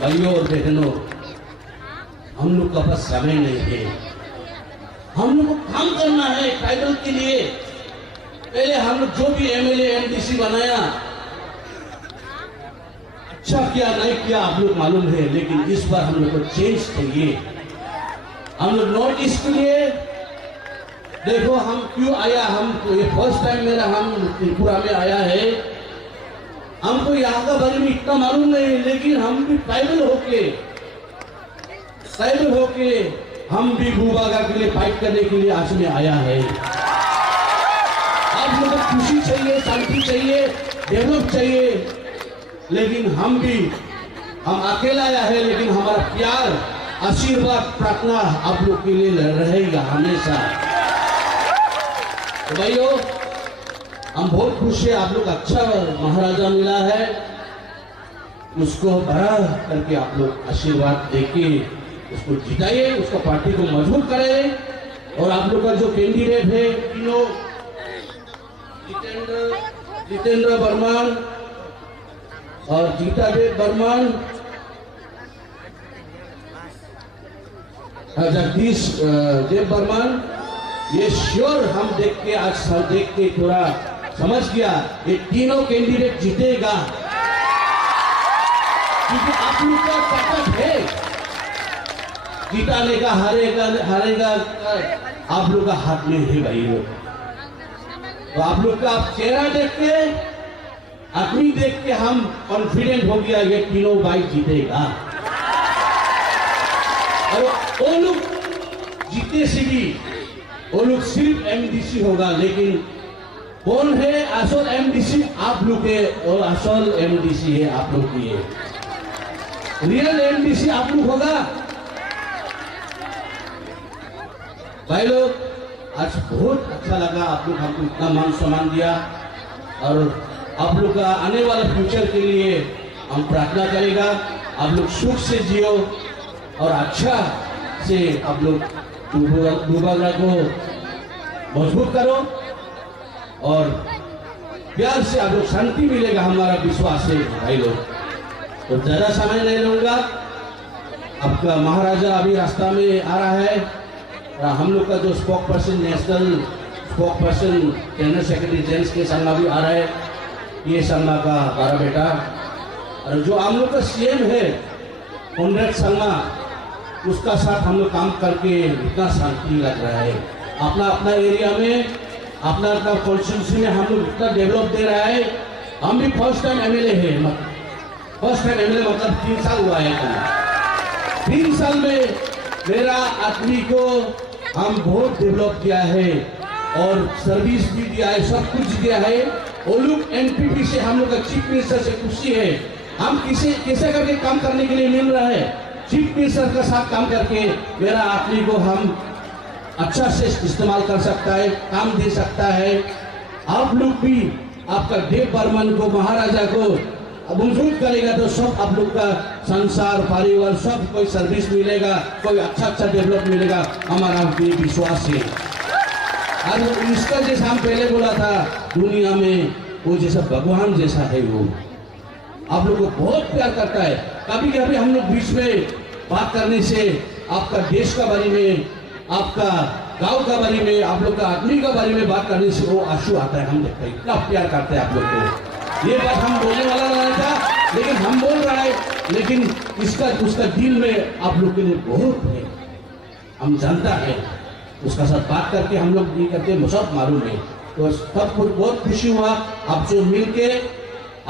भाइयों और बहनों, हम लोग का पास समय नहीं है, हम लोग को काम करना है ट्राइबल के लिए। पहले हम लोग जो भी एमएलए एमडीसी बनाया, अच्छा किया नहीं किया आप लोग मालूम है, लेकिन इस बार हम लोग को चेंज चाहिए। हम लोग नॉर्थ ईस्ट के लिए देखो हम क्यों आया, हम ये फर्स्ट टाइम मेरा हम त्रिपुरा में आया है। हमको यहाँ का बारे में इतना मालूम नहीं, लेकिन हम भी ट्राइबल होके हम भी भूभागा के लिए फाइट करने के लिए आज में आया है। आप लोगों को खुशी चाहिए, शांति चाहिए, डेवलप चाहिए, लेकिन हम अकेला आया है, लेकिन हमारा प्यार, आशीर्वाद, प्रार्थना आप लोग के लिए रहेगा हमेशा। तो भाइयों, हम बहुत खुश है, आप लोग अच्छा महाराजा मिला है, उसको बड़ा करके आप लोग आशीर्वाद देके उसको जिताइए, उसका पार्टी को मजबूत करें। और आप लोग का जो कैंडिडेट है तीनों, जितेंद्र बर्मन और जीतादेव बर्मन, जगदीश देव बर्मन, ये श्योर हम देख के आज देख के थोड़ा समझ गया, ये तीनों कैंडिडेट जीतेगा, क्योंकि आप लोग का ताकत है, जीताने का हारेगा आप लोग का हाथ में है भाइयों। तो आप लोग का आप चेहरा देख के, आदमी देख के हम कॉन्फिडेंट हो गया, ये तीनों भाई जीतेगा। और वो लोग जीते से भी वो लोग सिर्फ एमडीसी होगा, लेकिन कौन है असल एमडीसी? आप लोग है, और असल एमडीसी है आप लोग की, रियल एमडीसी आप लोग होगा। भाई लोग, आज बहुत अच्छा लगा, आप लोग हमको इतना मान सम्मान दिया, और आप लोग का आने वाले फ्यूचर के लिए हम प्रार्थना करेगा, आप लोग सुख से जियो और अच्छा से आप लोग भूभागा को मजबूत करो, और प्यार से आप लोग शांति मिलेगा, हमारा विश्वास है भाई लोग। तो ज्यादा समय नहीं लूंगा, आपका महाराजा अभी रास्ता में आ रहा है, हम लोग का जो spoke person, national spoke person, general secretary gents के संघ भी आ रहा है, ये संघ का बारा बेटा, और जो हम लोग का सीएम है कॉन्ड्रेड संघा, उसका साथ हम लोग काम करके इतना शांति लग रहा है। अपना एरिया में, अपना कॉन्स्टिट्यूंसी में हम लोग इतना डेवलप दे रहा है। हम भी फर्स्ट टाइम एमएलए है, फर्स्ट टाइम एमएलए मतलब 3 साल हुआ है। 3 साल में मेरा आदमी को हम बहुत डेवलप किया है, और सर्विस भी दिया है, सब कुछ दिया है, वो लोग एनपीपी से हम लोग का चीफ मिनिस्टर से खुशी है। हम कैसे करके काम करने के लिए मिल रहा है। चीफ मिनिस्टर के साथ काम करके मेरा आदमी को हम अच्छा से इस्तेमाल कर सकता है, काम दे सकता है। आप लोग भी आपका देव बर्मन को, महाराजा को मंजूर करेगा तो सब आप लोग का संसार परिवार सब कोई सर्विस मिलेगा, कोई अच्छा डेवलप मिलेगा, हमारा भी विश्वास है। और इसका जैसा हम पहले बोला था, दुनिया में वो जैसा भगवान जैसा है, वो आप लोग को बहुत प्यार करता है। कभी कभी हम लोग बीच में बात करने से आपका देश का बारे में, आपका गांव का बारे में, आप लोग का आदमी का बारे में बात करने से वो आंसू आता है। हम देखते हैं इतना प्यार करते हैं आप लोग को। ये बात हम बोलने वाला नहीं था, लेकिन हम बोल रहा है, लेकिन उसका दिल में आप लोग के लिए बहुत है, हम जानता है। उसका साथ बात करके हम लोग ये करते हैं, सब मालूम है। तो सबको बहुत खुशी हुआ आपसे मिलके।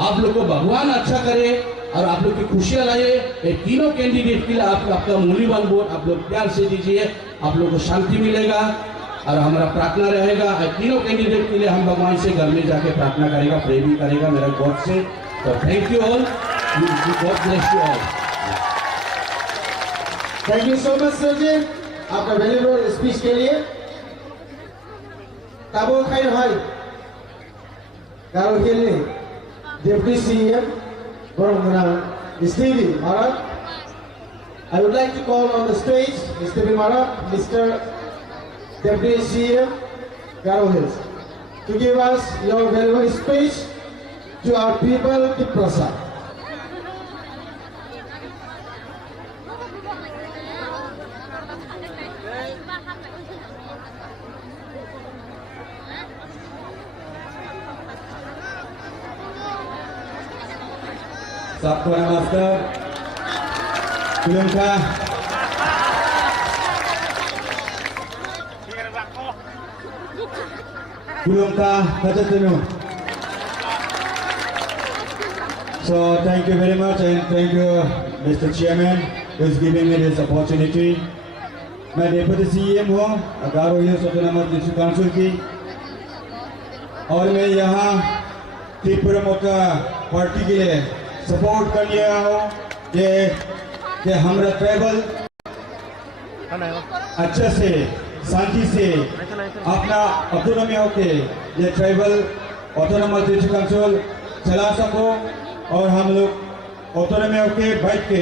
आप लोग को भगवान अच्छा करे और आप लोग की खुशियां लाए। ये तीनों कैंडिडेट के लिए आपका मूल्यवान वोट आप लोग प्यार से दीजिए, आप लोग को शांति मिलेगा और हमारा प्रार्थना रहेगा। तीनों कैंडिडेट के लिए हम भगवान से घर में जाके प्रार्थना करेगा, प्रे भी करेगा मेरा गॉड से। तो thank you all, god bless you all. Thank you so much sir जी, आपका वैल्यूएबल स्पीच के लिए। ताबो खाई भाई गारो खेलने deputy CM Boromona Stevie Marat. I would like to call on the stage Stevie Marat, Mr. Deputy CM Garo Hills, to give us your valuable speech to our people to Prasad. सबको नमस्कार। Kulumka. Kulumka Katatunu. So thank you very much and thank you Mr. Chairman who is giving me this opportunity. मैं deputy CM हूँ गारो hills autonomous district council की और मैं यहाँ त्रिपुरा मोर्चा party के लिए सपोर्ट करने आया हूँ कि हमारा ट्राइबल अच्छे से शांति से अपना ऑटोनॉमी होके ये ट्राइबल ऑटोनॉमस डिस्ट्रिक्ट काउंसिल चला सको और हम लोग ऑटोनॉमी होके बैठ के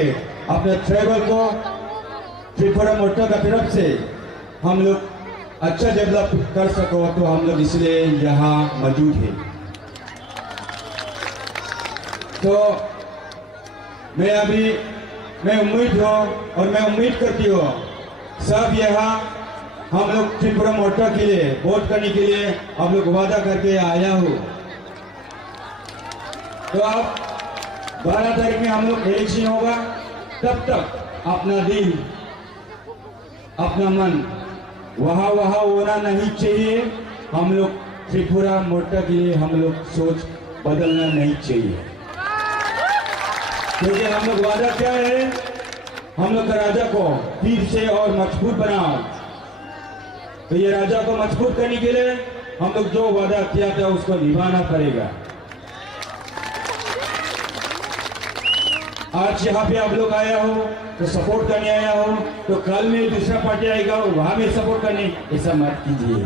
अपने ट्राइबल को त्रिपुरा मोर्चा का तरफ से हम लोग अच्छा डेवलप कर सको, तो हम लोग इसलिए यहाँ मौजूद हैं। तो मैं उम्मीद हूँ और मैं उम्मीद करती हूँ सब यहाँ हम लोग त्रिपुरा मोर्चा के लिए वोट करने के लिए हम लोग वादा करके आया हूँ। तो अब 12 तारीख में हम लोग इलेक्शन होगा, तब तक अपना दिल अपना मन वहाँ होना नहीं चाहिए। हम लोग त्रिपुरा मोर्चा के लिए हम लोग सोच बदलना नहीं चाहिए, क्योंकि हम लोग वादा क्या है, हम लोग का राजा को फिर से और मजबूत बनाओ। तो ये राजा को मजबूत करने के लिए हम लोग जो वादा किया था उसको निभाना पड़ेगा। आज यहाँ पे आप लोग आया हो तो सपोर्ट करने आया हो, तो कल में दूसरा पार्टी आएगा वहां में सपोर्ट करने, ऐसा मत कीजिए।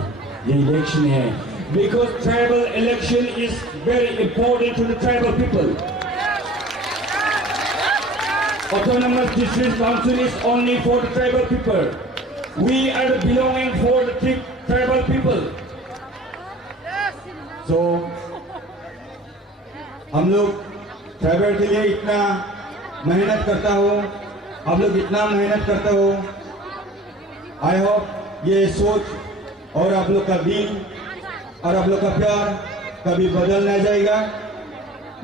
ये इलेक्शन है, because tribal election is very important to the tribal people. Autonomous District Council is only for the tribal people. We are belonging for the tribal people. So, हम लोग ट्राइबल के लिए इतना मेहनत करता हो, आप लोग इतना मेहनत करते हो। आई होप ये सोच और आप लोग का दिल और आप लोग का प्यार कभी बदल ना जाएगा।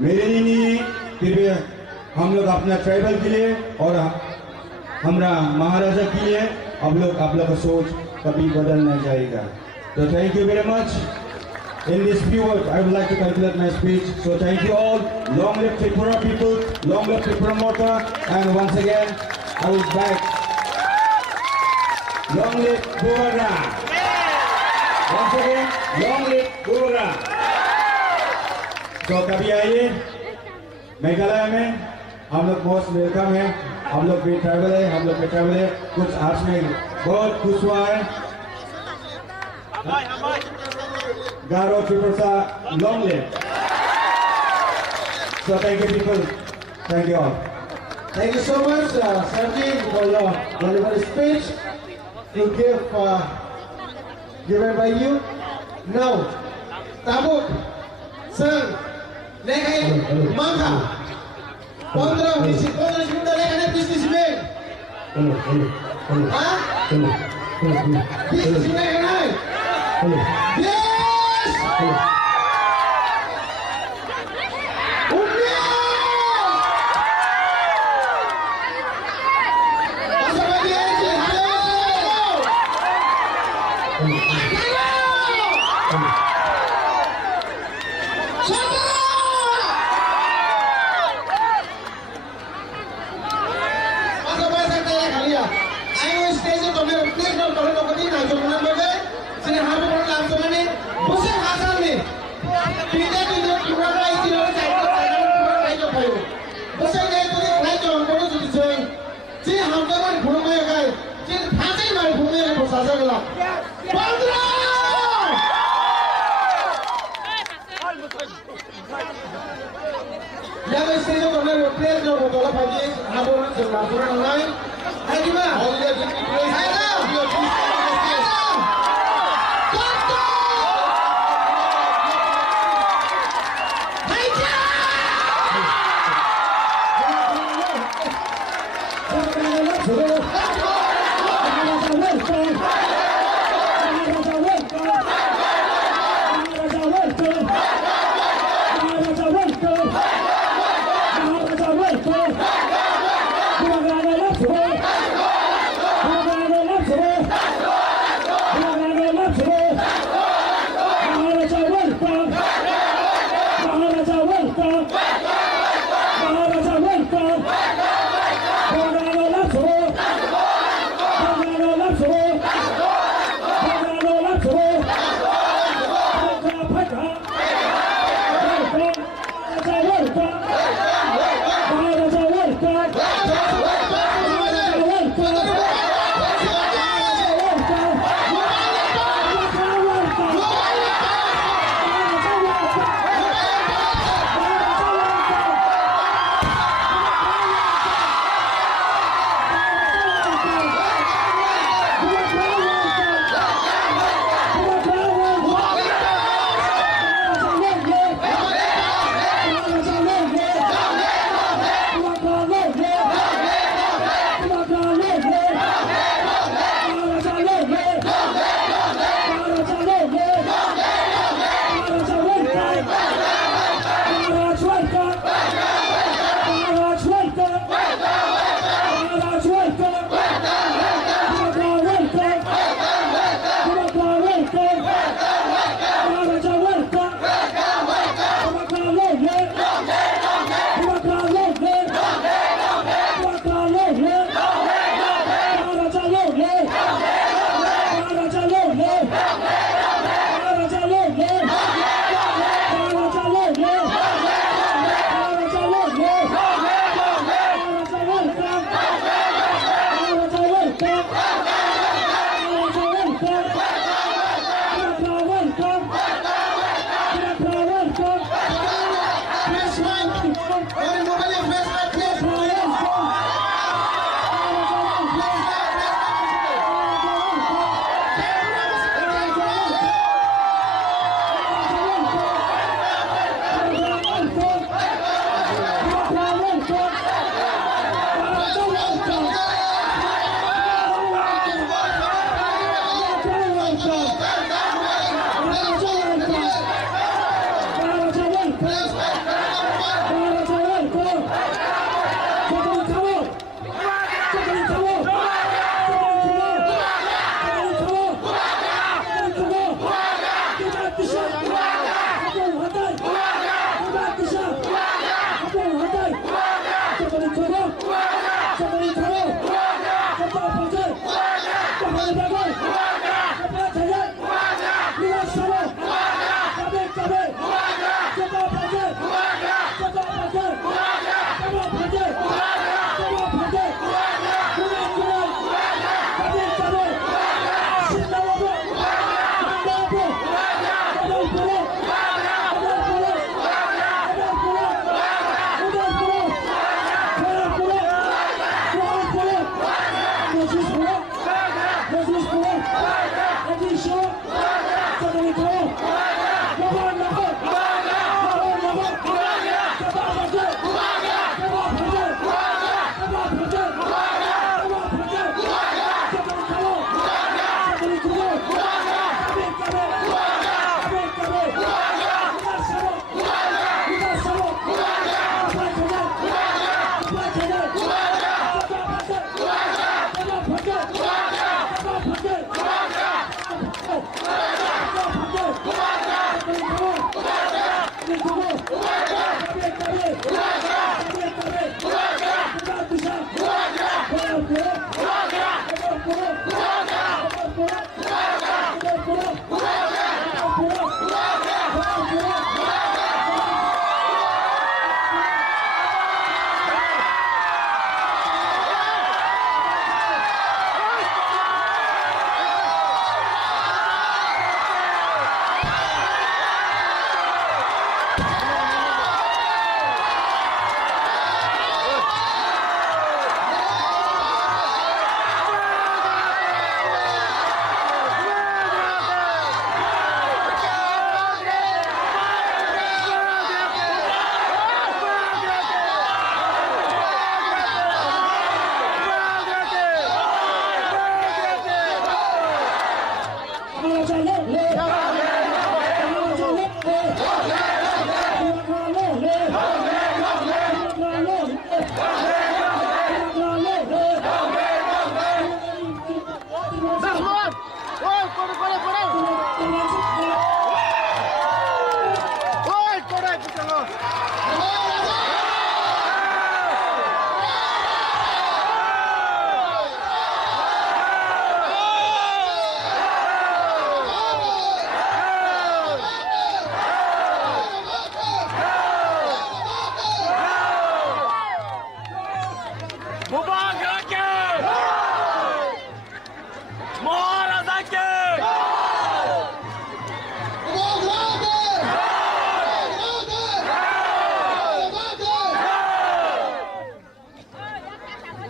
मेरे लिए नहीं, फिर भी हम लोग अपना ट्राइबल के लिए और हमारा महाराजा के लिए आप लोग का सोच कभी बदल ना जाएगा। तो thank you very much. In this few words, I would like to conclude my speech. So thank you all. Long live Tripura people. Long live Tripura Morta. And once again, I will back. Long live Buvara. Once again, long live Buvara. तो कभी आइए मेघालय में, हम लोग most welcome है। हम लोग भी ट्रैवल है, हम लोग भी ट्रैवल है। कुछ आज में बहुत खुश हुआ है। Garo Tripura long live. So thank you people, thank you all. Thank you so much, Sergi, for your wonderful speech to given by you. Now, Tabuk, Sir, Lekai, Manga, 15 sekunde Lekai businessman. Hah? Businessman kan? Yes! Yang istimewa kami berpikir kalau betul pagi, haburan senapuran lain, hai gimana? Oh iya, hai dah.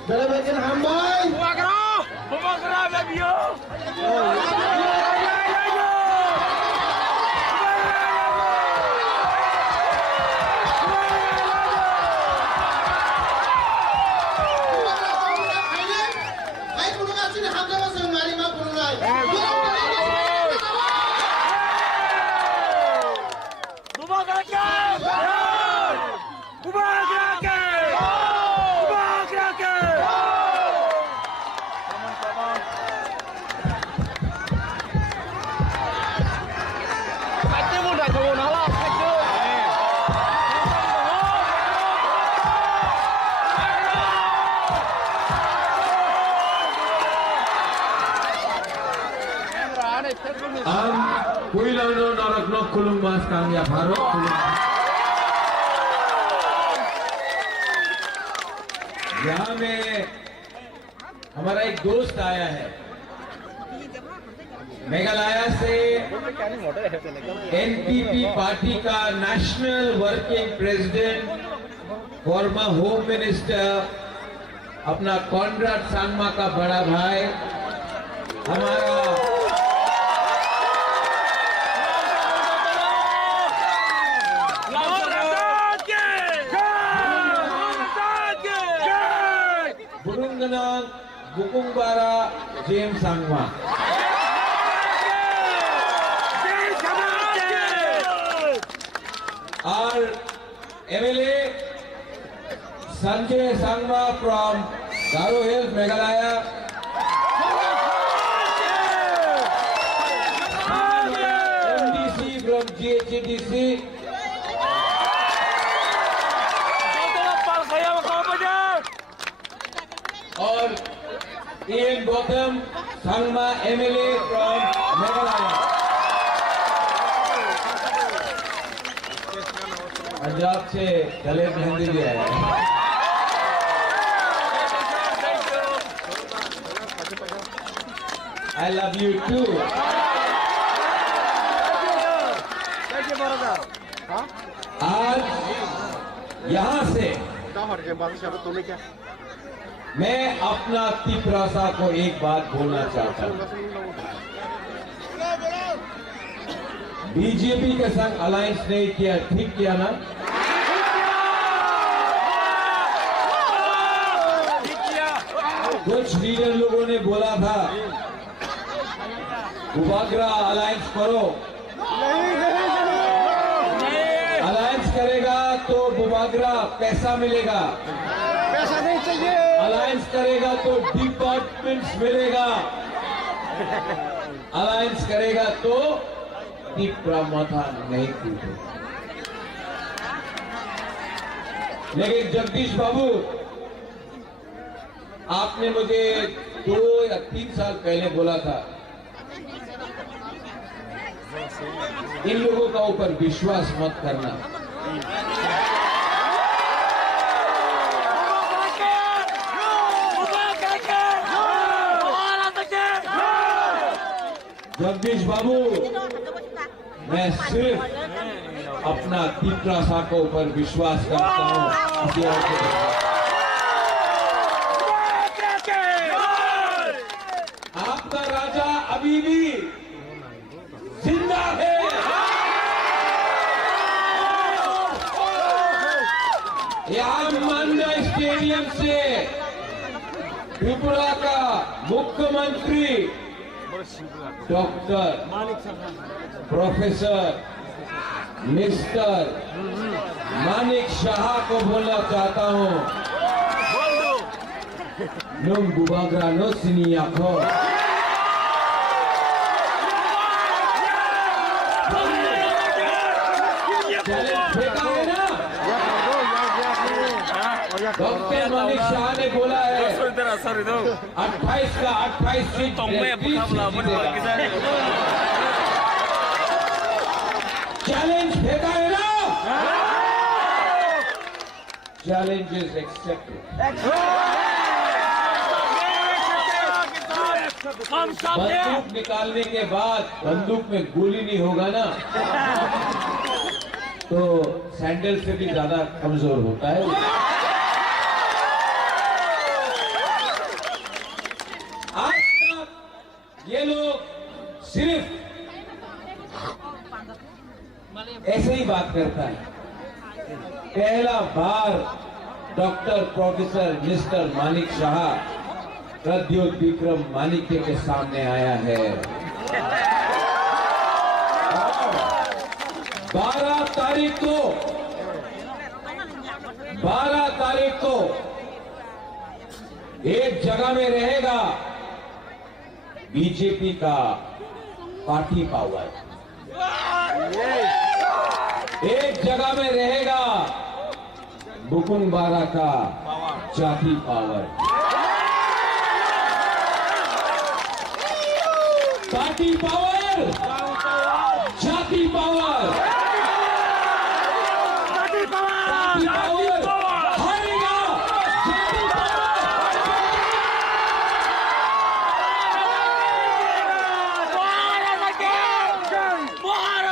Bela bagian hambai. Hai pulungan sini hambai masuk mari ma pulungan. Kuilano narakno kulung mas kang ya bharok kulung. यहाँ में हमारा एक दोस्त आया है मेघालय से NPP party का national working president farmer home minister अपना कॉन्ड्राड सांगमा का बड़ा भाई हमारा बुकुंबारा जेम्स सांगमा और MLA Sanjay Sangma from Garo hills Meghalaya MDC from GHDC और इएन गौतम सांगमा एमएलए फ्रॉम मेघालय पंजाब से गले मेहंदी भी आया आई लव यू टू आज यहाँ से मैं अपना तिपरासा को एक बात बोलना चाहता हूं बीजेपी के संग अलायंस नहीं किया ठीक किया ना कुछ लीडर लोगों ने बोला था बुबागरा अलायंस करो अलायंस करेगा तो बुबागरा पैसा मिलेगा पैसा नहीं चाहिए अलायंस करेगा तो डिपार्टमेंट्स मिलेगा अलायंस करेगा तो तिपरा माथा नहीं टूटेगा लेकिन जगदीश बाबू आपने मुझे 2 या 3 साल पहले बोला था इन लोगों का ऊपर विश्वास मत करना जगदीश बाबू मैं सिर्फ अपना तिपरासा के ऊपर विश्वास करता हूं आपका राजा अभी भी जिंदा है आज मांडा स्टेडियम से त्रिपुरा का मुख्यमंत्री doctor professor mister Manik Shah को बोलना चाहता हूं नुम बुबागरा नो सिनिया खो फेंका है ना डॉक्टर मानिक शाह ने बोला है 28 का 28 सीट चैलेंज फेंका है ना चैलेंज इज एक्सेप्टेड बंदूक निकालने के बाद बंदूक में गोली नहीं होगा ना, तो सैंडल से भी ज्यादा कमजोर होता है। आज तक ये लोग सिर्फ ऐसे ही बात करता है। पहला बार doctor professor mister Manik Shah Pradyot Vikram Manikya के सामने आया है। 12 तारीख को एक जगह में रहेगा बीजेपी का पार्टी पावर, एक जगह में रहेगा बुकुंबारा का जाति पावर। पार्टी पावर, जाति पावर, पार्टी पावर हारेगा, जाति पावर।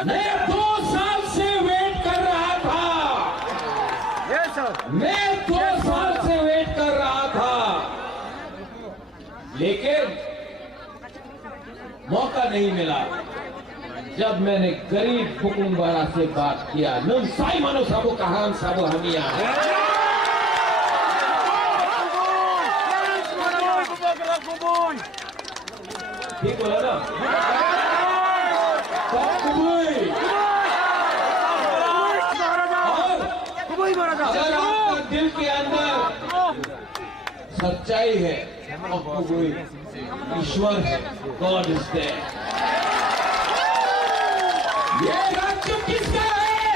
मैं 2 साल से वेट कर रहा था, मैं 2 साल से वेट कर रहा था, लेकिन मौका नहीं मिला। जब मैंने गरीब बुकुंबारा से बात किया, नुन साई मानो साबो कहान साबो हमिया है, ठीक बोला ना? और अगर आपका दिल के अंदर सच्चाई है, आपको कोई ईश्वर है, गॉड इज देयर। ये राज्य किसका है?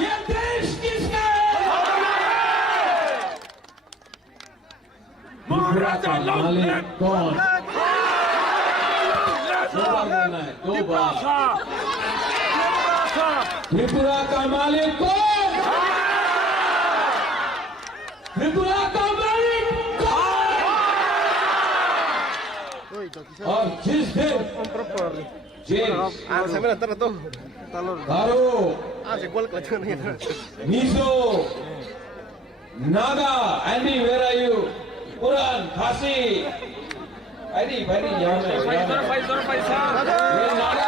ये देश किसका है? त्रिपुरा का मालिक कौन? 2 बार बोलना है, 2 बार। त्रिपुरा का मालिक कौन? त्रिपुरा का मालिक कौन? और जिस दिन Garo, Mizo, Naga, and where are you, पुरान, खासी, एंडी भाई यहाँ में, ये नागा,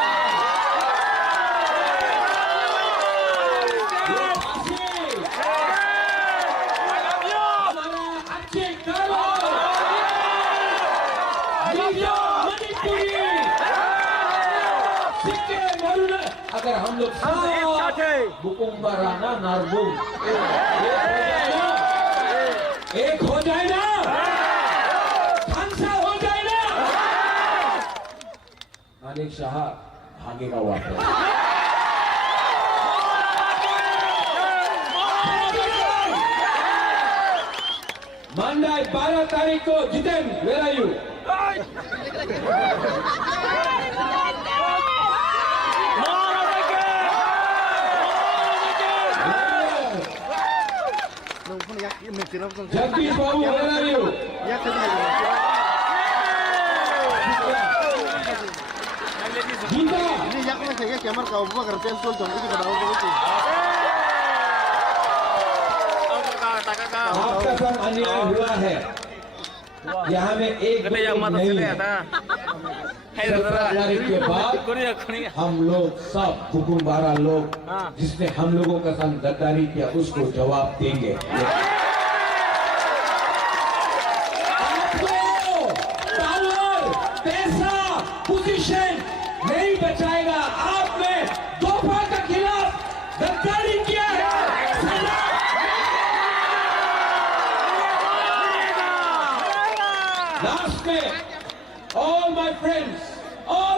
अगर हम लोग बुकुंबारा ना नारबुम एक हो जाए ना, खंसा हो जाए ना, मानिक शाह भागेगा वापस। मंडे 12 तारीख को Jiten, where are you? Jagdish Babu, where are you? Geeta, आपका साथ अन्याय हुआ है, यहाँ में एक नहीं है। 17 तारीख के बाद हम लोग सब बुकुंबारा लोग जिसने हम लोगों का संग गद्दारी किया उसको जवाब देंगे। आपको पावर, पैसा, पोजीशन नहीं बचाएगा। आपने दोपहर के खिलाफ गद्दारी किया है। लास्ट में all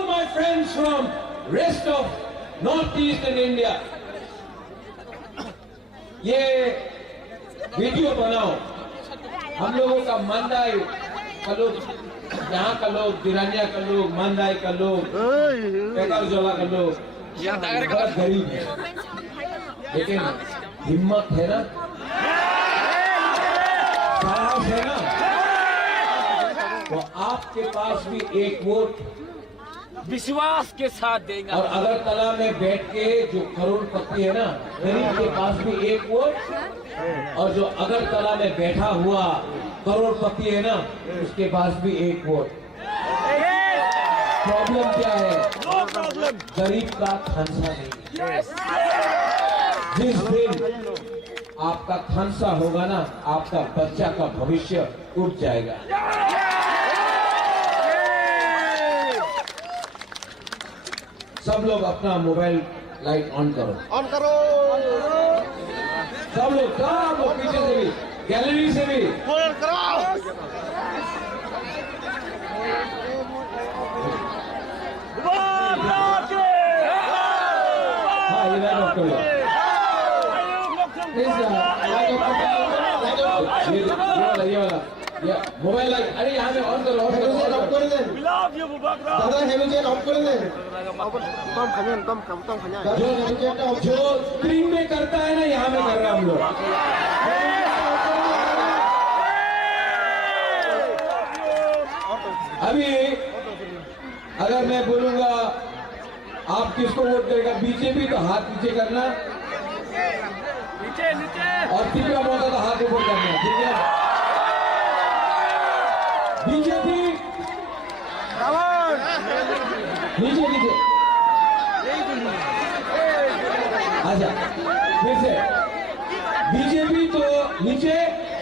my friends from rest of northeastern India, ये वीडियो बनाओ। हम लोगों का मंदाई का लोग, यहाँ का लोग, दिरानिया का लोग, मंदाई का लोग, पेकाजोला का लोग बहुत गरीब है, लेकिन हिम्मत है ना, साहस है ना, तो आपके पास भी एक वोट, विश्वास के साथ देंगे। और अगरतला में बैठ के जो करोड़पति है ना, गरीब के पास भी एक वोट, और जो अगरतला में बैठा हुआ करोड़पति है ना, उसके पास भी एक वोट। प्रॉब्लम क्या है? No problem. गरीब का खांसा नहीं। जिस दिन आपका खांसा होगा ना, आपका बच्चा का भविष्य उठ जाएगा। सब लोग अपना मोबाइल लाइट ऑन करो, ऑन करो। सब लोग पीछे से भी, गैलरी से भी। ऑन करो। हाँ, ये लाइट ऑफ करो। प्लीज लाइट ऑफ करो। ये वाला मोबाइल लाइट, अरे यहाँ पे ऑन करो, ऑन करो, ऑन करो। दादा हेलोजेन ऑफ कर दे। जो स्क्रीन में करता है ना, यहाँ में कर रहे हैं हम लोग। अभी अगर मैं बोलूंगा आप किसको वोट करेगा, बीजेपी, तो हाथ नीचे करना, और तीसरा मौका तो हाथ ऊपर करना, ठीक है? बीजेपी नीचे नीचे, अच्छा फिर से, बीजेपी तो नीचे,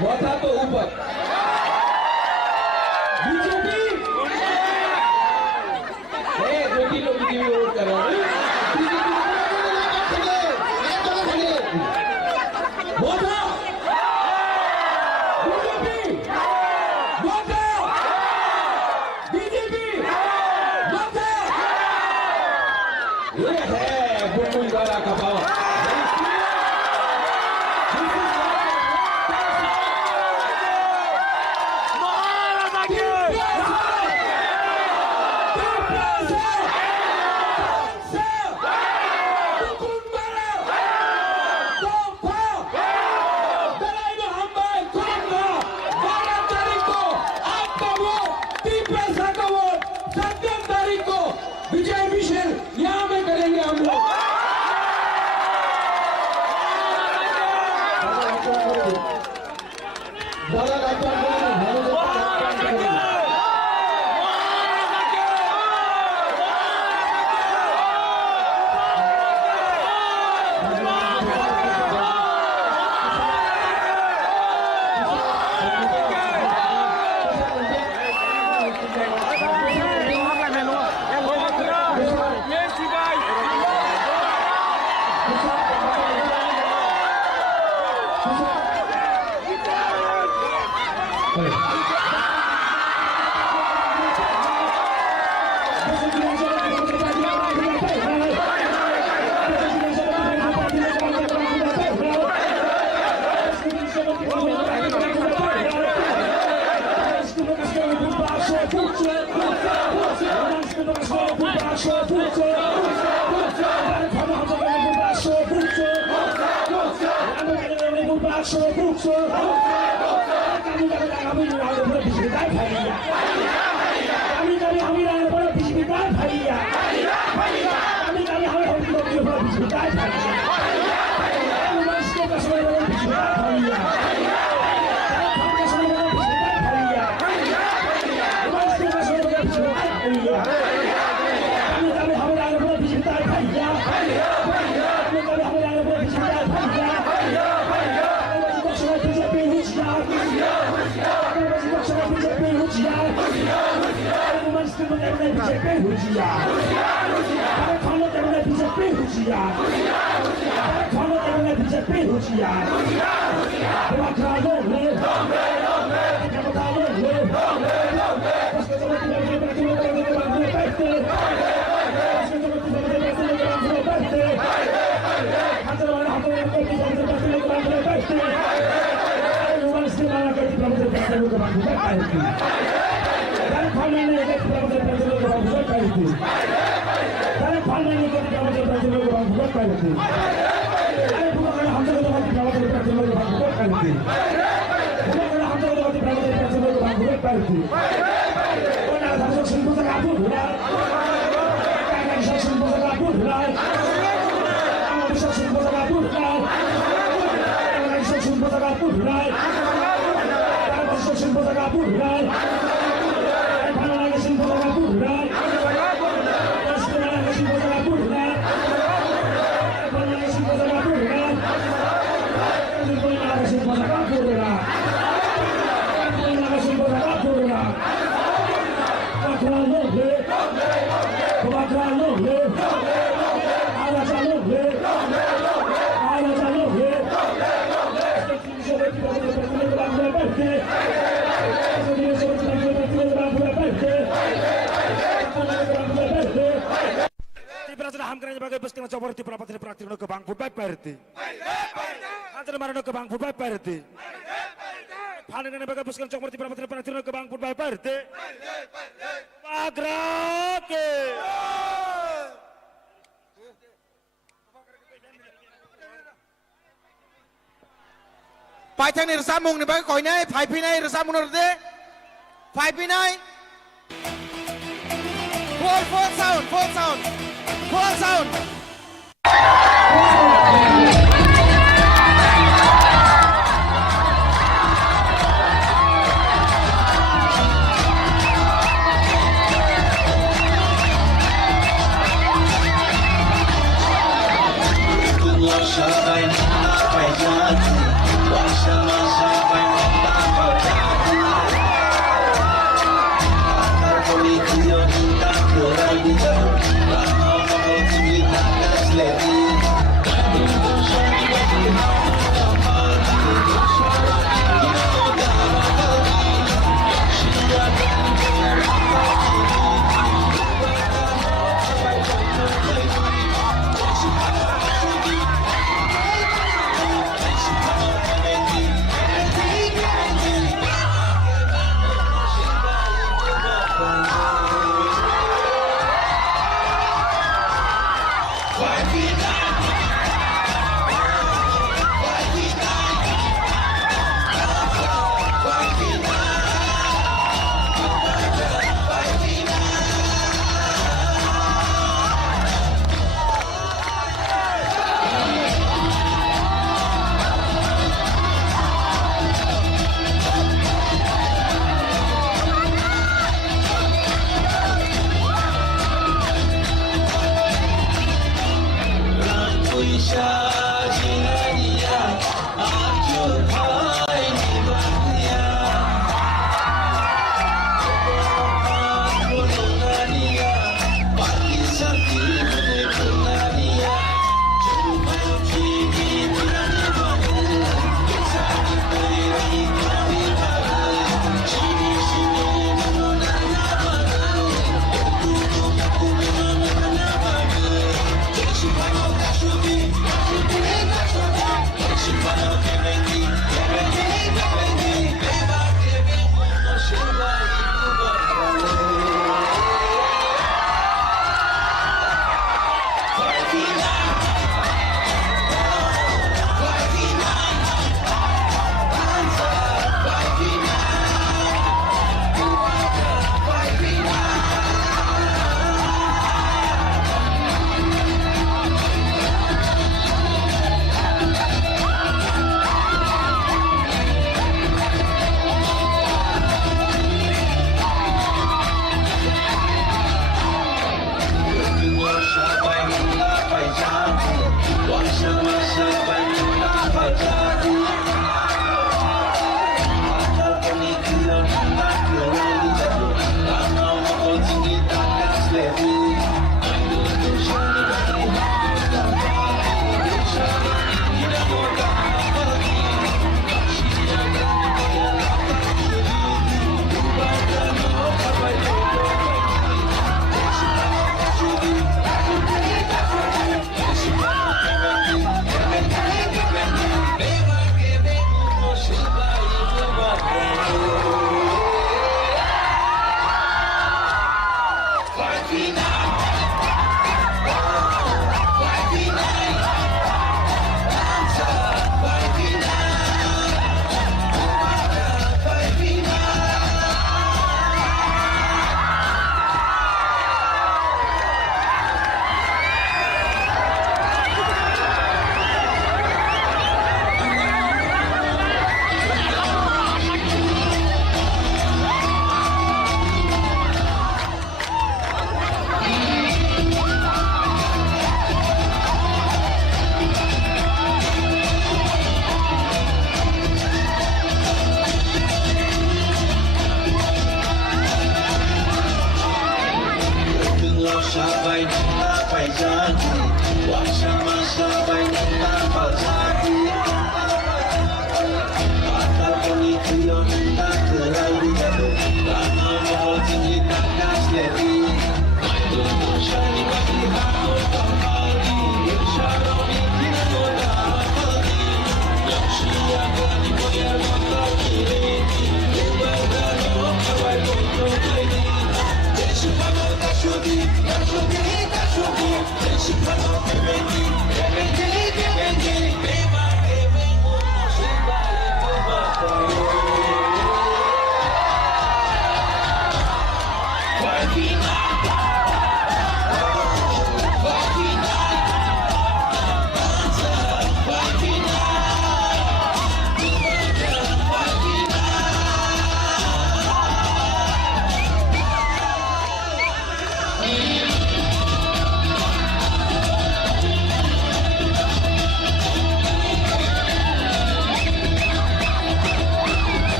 वोटा तो ऊपर। बीजेपी दो तीन लोग बीजेपी वोट कर रहे हैं। वोटा बीजेपी, वोटा बीजेपी, वोटा। ये है बुलबुल द्वारा का पावर। विजय मिशन यहाँ में करेंगे हम लोग। Thank you. Ham kerana bagai bus dengan coba roti perapat praktik no kebang food by party. Antar marano kebang food by party. Panen dengan bagai bus dengan coba roti perapat praktik no kebang food by party. Pagrake. Pai thang ni rasa mung ni bagai koi nai, pai pi nai rasa mung norde, pai pi nai. Full sound, full sound. Full sound. Let me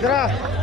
इधर